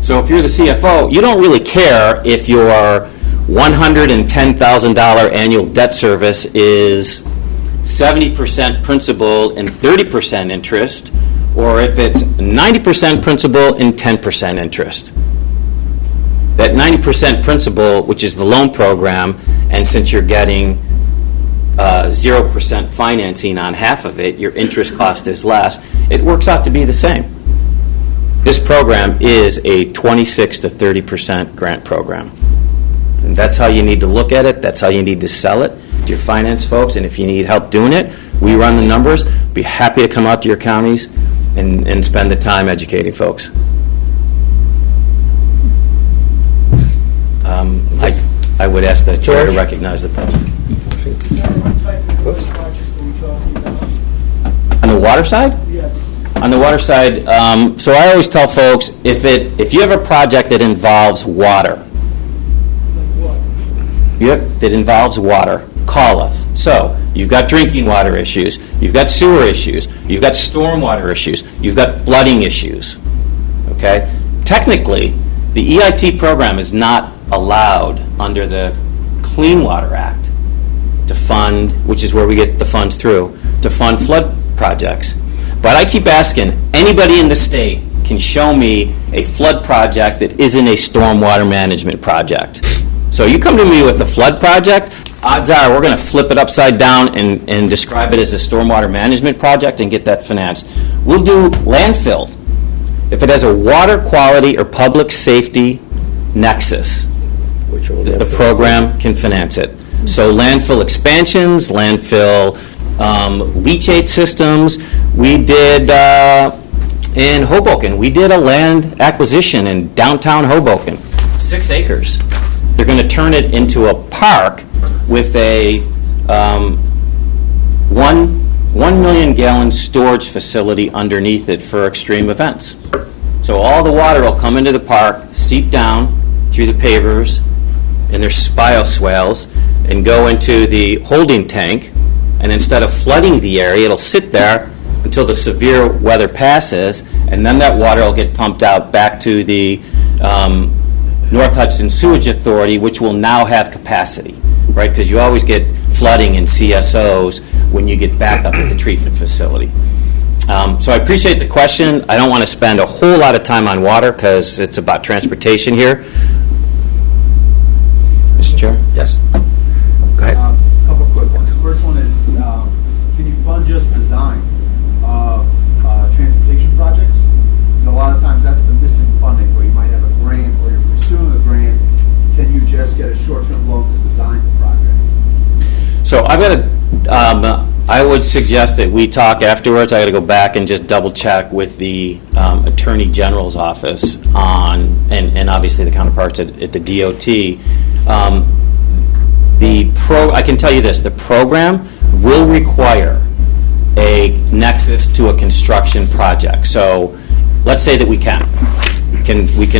So if you're the CFO, you don't really care if your $110,000 annual debt service is 70% principal and 30% interest, or if it's 90% principal and 10% interest. That 90% principal, which is the loan program, and since you're getting 0% financing on half of it, your interest cost is less, it works out to be the same. This program is a 26 to 30% grant program. And that's how you need to look at it. That's how you need to sell it to your finance folks. And if you need help doing it, we run the numbers. Be happy to come out to your counties and spend the time educating folks. I would ask the chair to recognize the public. On the water side? Yes. On the water side, so I always tell folks, if you have a project that involves water, that involves water, call us. So you've got drinking water issues, you've got sewer issues, you've got stormwater issues, you've got flooding issues. Okay? Technically, the EIT program is not allowed under the Clean Water Act to fund, which is where we get the funds through, to fund flood projects. But I keep asking, anybody in the state can show me a flood project that isn't a stormwater management project. So you come to me with a flood project, odds are we're going to flip it upside down and describe it as a stormwater management project and get that financed. We'll do landfill if it has a water quality or public safety nexus. The program can finance it. So landfill expansions, landfill leachate systems. We did in Hoboken. We did a land acquisition in downtown Hoboken, 6 acres. They're going to turn it into a park with a 1 million gallon storage facility underneath it for extreme events. So all the water will come into the park, seep down through the pavers and their bioswales, and go into the holding tank. And instead of flooding the area, it'll sit there until the severe weather passes, and then that water will get pumped out back to the North Hudson Sewage Authority, which will now have capacity, right? Because you always get flooding in CSOs when you get back up at the treatment facility. So I appreciate the question. I don't want to spend a whole lot of time on water because it's about transportation here. Mr. Chair? Yes. Go ahead. A couple quick ones. The first one is, can you fund just design of transportation projects? Because a lot of times that's the missing funding, where you might have a grant or you're pursuing a grant. Can you just get a short-term loan to design the project? So I've got to, I would suggest that we talk afterwards. I got to go back and just double check with the Attorney General's office on, and obviously the counterparts at the DOT. I can tell you this, the program will require a nexus to a construction project. So let's say that we can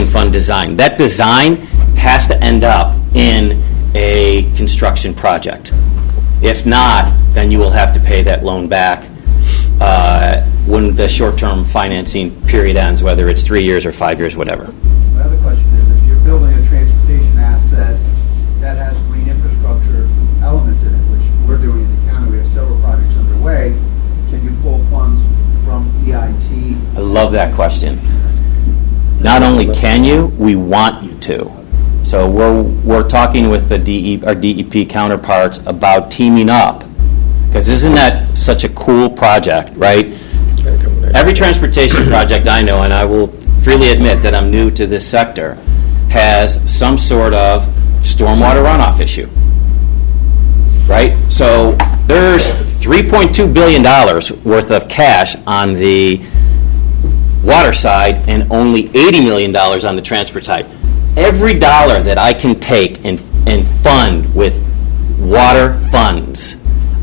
fund design. That design has to end up in a construction project. If not, then you will have to pay that loan back when the short-term financing period ends, whether it's 3 years or 5 years, whatever. My other question is, if you're building a transportation asset that has green infrastructure elements in it, which we're doing in the county, we have several projects underway, can you pull funds from EIT? I love that question. Not only can you, we want you to. So we're talking with our DEP counterparts about teaming up, because isn't that such a cool project, right? Every transportation project I know, and I will freely admit that I'm new to this sector, has some sort of stormwater runoff issue, right? So there's $3.2 billion worth of cash on the water side and only $80 million on the transport side. every dollar that I can take and fund with water funds,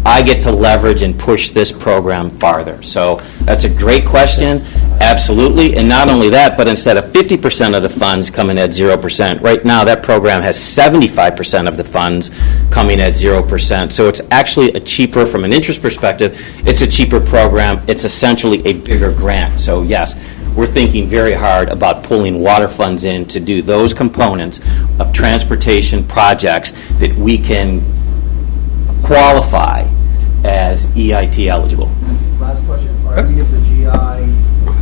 I get to leverage and push this program farther. So that's a great question, absolutely. And not only that, but instead of 50% of the funds coming at 0%, right now that program has 75% of the funds coming at 0%. So it's actually a cheaper, from an interest perspective, it's a cheaper program. It's essentially a bigger grant. So yes, we're thinking very hard about pulling water funds in to do those components of transportation projects that we can qualify as EIT eligible. Last question, are any of the GI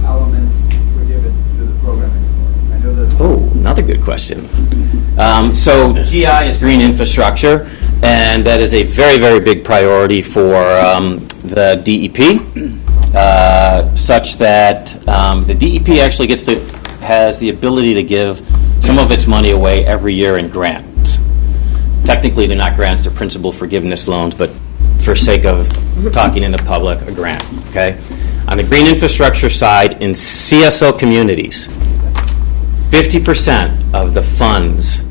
elements forgiven through the program anymore? I know that. Oh, another good question. So GI is green infrastructure, and that is a very, very big priority for the DEP, such that the DEP actually has the ability to give some of its money away every year in grants. Technically, they're not grants, they're principal forgiveness loans, but for sake of talking in the public, a grant, okay? On the green infrastructure side, in CSO communities, 50% of the funds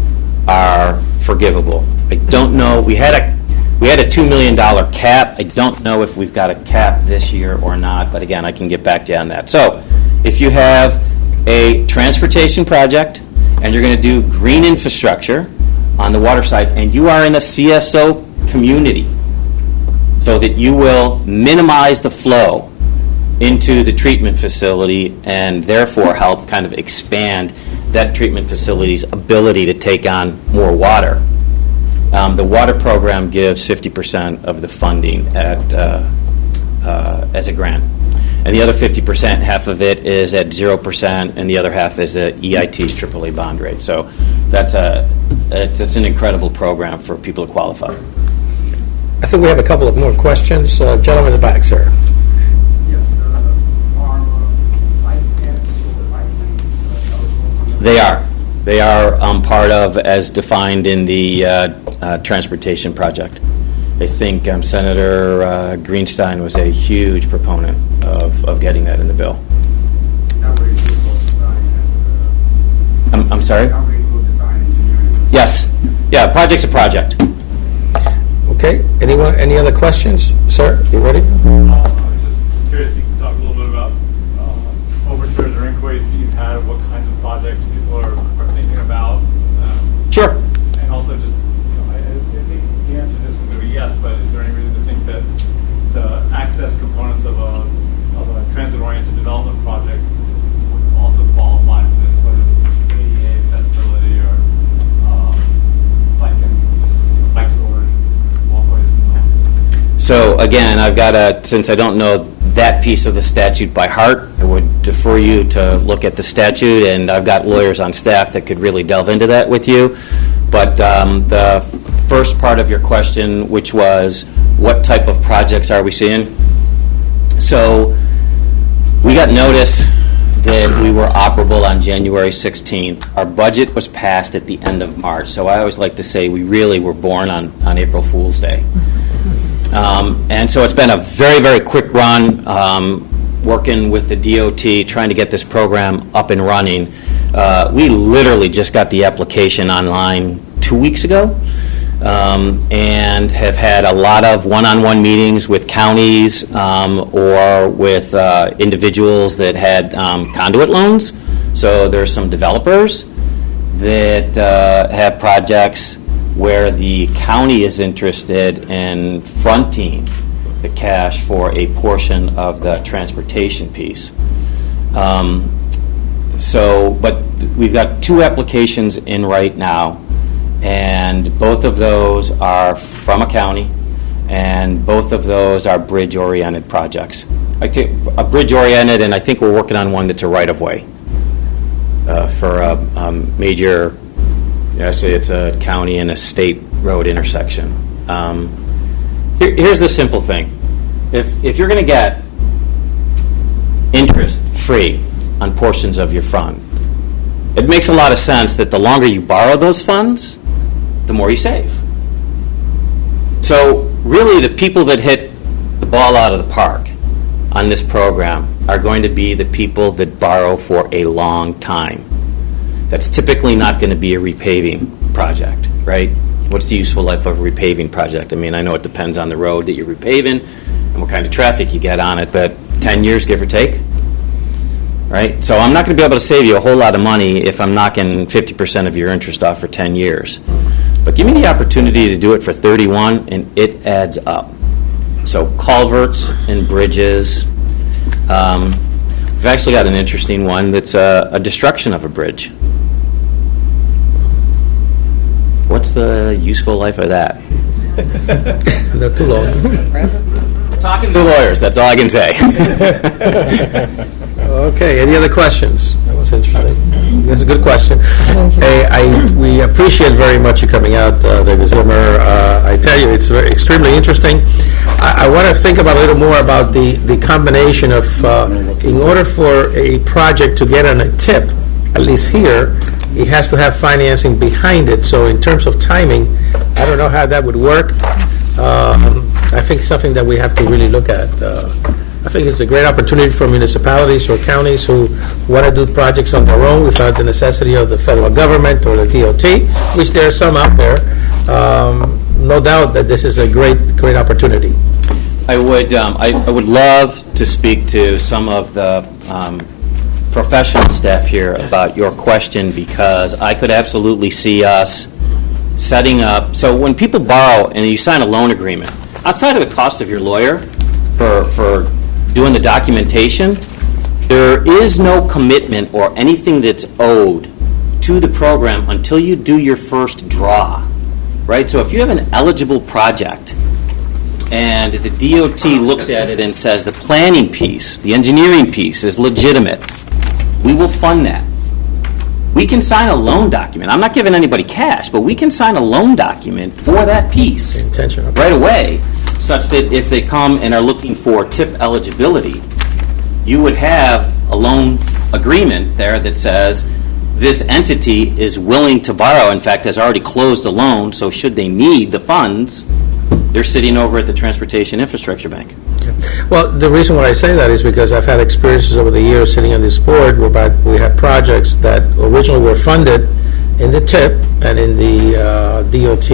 are forgivable. I don't know, we had a $2 million cap. I don't know if we've got a cap this year or not, but again, I can get back to you on that. So, if you have a transportation project and you're going to do green infrastructure on the water side, and you are in a CSO community, so that you will minimize the flow into the treatment facility and therefore help kind of expand that treatment facility's ability to take on more water. The water program gives 50% of the funding as a grant. And the other 50%, half of it is at 0%, and the other half is at EIT's AAA bond rate. So it's an incredible program for people to qualify. I think we have a couple of more questions. Gentleman in the back, sir. Yes, iPads or iPlanes? They are. They are part of, as defined in the transportation project. I think Senator Greenstein was a huge proponent of getting that in the bill. I'm sorry? Yes. Yeah, project's a project. Okay. Any other questions? Sir, you ready? I was just curious if you could talk a little bit about overtures or inquiries that you've had, what kinds of projects people are thinking about. Sure. And also just, I think the answer to this is going to be yes, but is there any reason to think that the access components of a transit-oriented development project would also qualify for this, whether it's ADA accessibility or bike storage, walkways and so on? So again, I've got since I don't know that piece of the statute by heart, I would defer you to look at the statute, and I've got lawyers on staff that could really delve into that with you. But the first part of your question, which was what type of projects are we seeing? So we got notice that we were operable on January 16th. Our budget was passed at the end of March. So I always like to say we really were born on April Fool's Day. And so it's been a very, very quick run, working with the DOT, trying to get this program up and running. We literally just got the application online 2 weeks ago, and have had a lot of one-on-one meetings with counties or with individuals that had conduit loans. So there's some developers that have projects where the county is interested in fronting the cash for a portion of the transportation piece. But we've got 2 applications in right now, and both of those are from a county, and both of those are bridge-oriented projects. I take a bridge-oriented, and I think we're working on one that's a right-of-way for a major. Actually, it's a county and a state road intersection. Here's the simple thing. If you're going to get interest-free on portions of your fund, it makes a lot of sense that the longer you borrow those funds, the more you save. So really, the people that hit the ball out of the park on this program are going to be the people that borrow for a long time. that's typically not going to be a repaving project, right? What's the useful life of a repaving project? I mean, I know it depends on the road that you're repaving and what kind of traffic you get on it, but 10 years, give or take, right? So I'm not going to be able to save you a whole lot of money if I'm knocking 50% of your interest off for 10 years. But give me the opportunity to do it for 31, and it adds up. So culverts and bridges. We've actually got an interesting one that's a destruction of a bridge. What's the useful life of that? Not too long. Talking to lawyers, that's all I can say. Okay, any other questions? That was interesting. That's a good question. We appreciate very much you coming out, David Zimmer. I tell you, it's extremely interesting. I want to think about a little more about the combination of, in order for a project to get on a tip, at least here, it has to have financing behind it. So in terms of timing, I don't know how that would work. I think something that we have to really look at. I think it's a great opportunity for municipalities or counties who want to do projects on their own without the necessity of the federal government or the DOT, which there are some out there. No doubt that this is a great opportunity. I would love to speak to some of the professional staff here about your question, because I could absolutely see us setting up. So when people borrow and you sign a loan agreement, outside of the cost of your lawyer for doing the documentation, there is no commitment or anything that's owed to the program until you do your first draw, right? So if you have an eligible project and the DOT looks at it and says the planning piece, the engineering piece is legitimate, we will fund that. We can sign a loan document. I'm not giving anybody cash, but we can sign a loan document for that piece right away, such that if they come and are looking for TIP eligibility, you would have a loan agreement there that says this entity is willing to borrow, in fact, has already closed a loan, so should they need the funds, they're sitting over at the Transportation Infrastructure Bank. Well, the reason why I say that is because I've had experiences over the years sitting on this board where we had projects that originally were funded in the TIP and in the DOT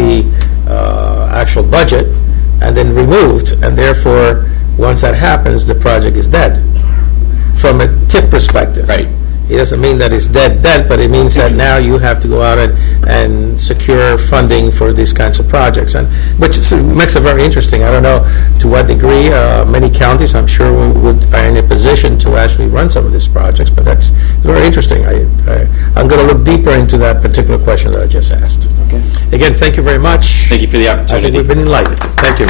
actual budget, and then removed, and therefore, once that happens, the project is dead from a TIP perspective. Right. It doesn't mean that it's dead, but it means that now you have to go out and secure funding for these kinds of projects, and which makes it very interesting. I don't know to what degree many counties, I'm sure, are in a position to actually run some of these projects, but that's very interesting. I'm going to look deeper into that particular question that I just asked. Okay. Again, thank you very much. Thank you for the opportunity. I think we've been enlightened. Thank you.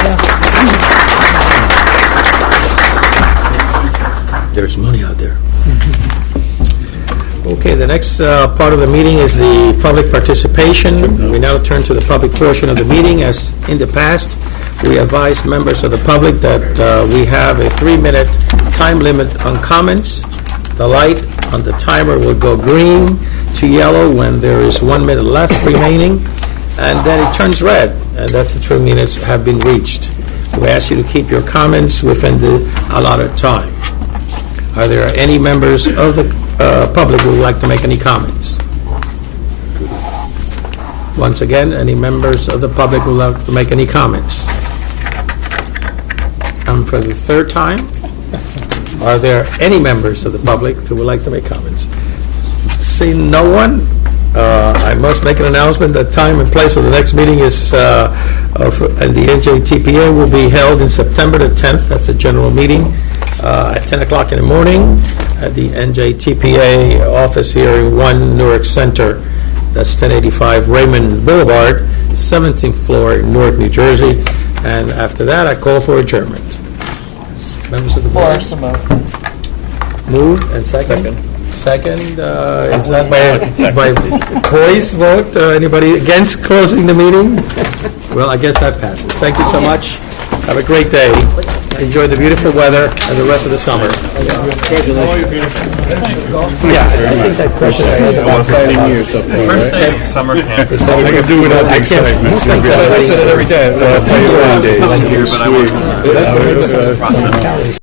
There's money out there. Okay, the next part of the meeting is the public participation. We now turn to the public portion of the meeting. As in the past, we advise members of the public that we have a 3-minute time limit on comments. The light on the timer will go green to yellow when there is 1 minute left remaining, and then it turns red, and that's the 3 minutes have been reached. We ask you to keep your comments within the allotted time. Are there any members of the public who would like to make any comments? Once again, any members of the public who would like to make any comments? And for the third time, are there any members of the public who would like to make comments? Seeing no one, I must make an announcement that time and place of the next meeting is, and the NJTPA will be held in September the 10th. That's a general meeting at 10 o'clock in the morning at the NJTPA office here in 1 Newark Center. That's 1085 Raymond Boulevard, 17th floor in Newark, New Jersey. And after that, I call for adjournment. Members of the board? Moved and second? Second, is that by voice vote? Anybody against closing the meeting? Well, I guess that passes. Thank you so much. Have a great day. Enjoy the beautiful weather and the rest of the summer. Yeah, I think that question I asked about First day of summer camp. I can do it as an excitement. I said it every day. But I wasn't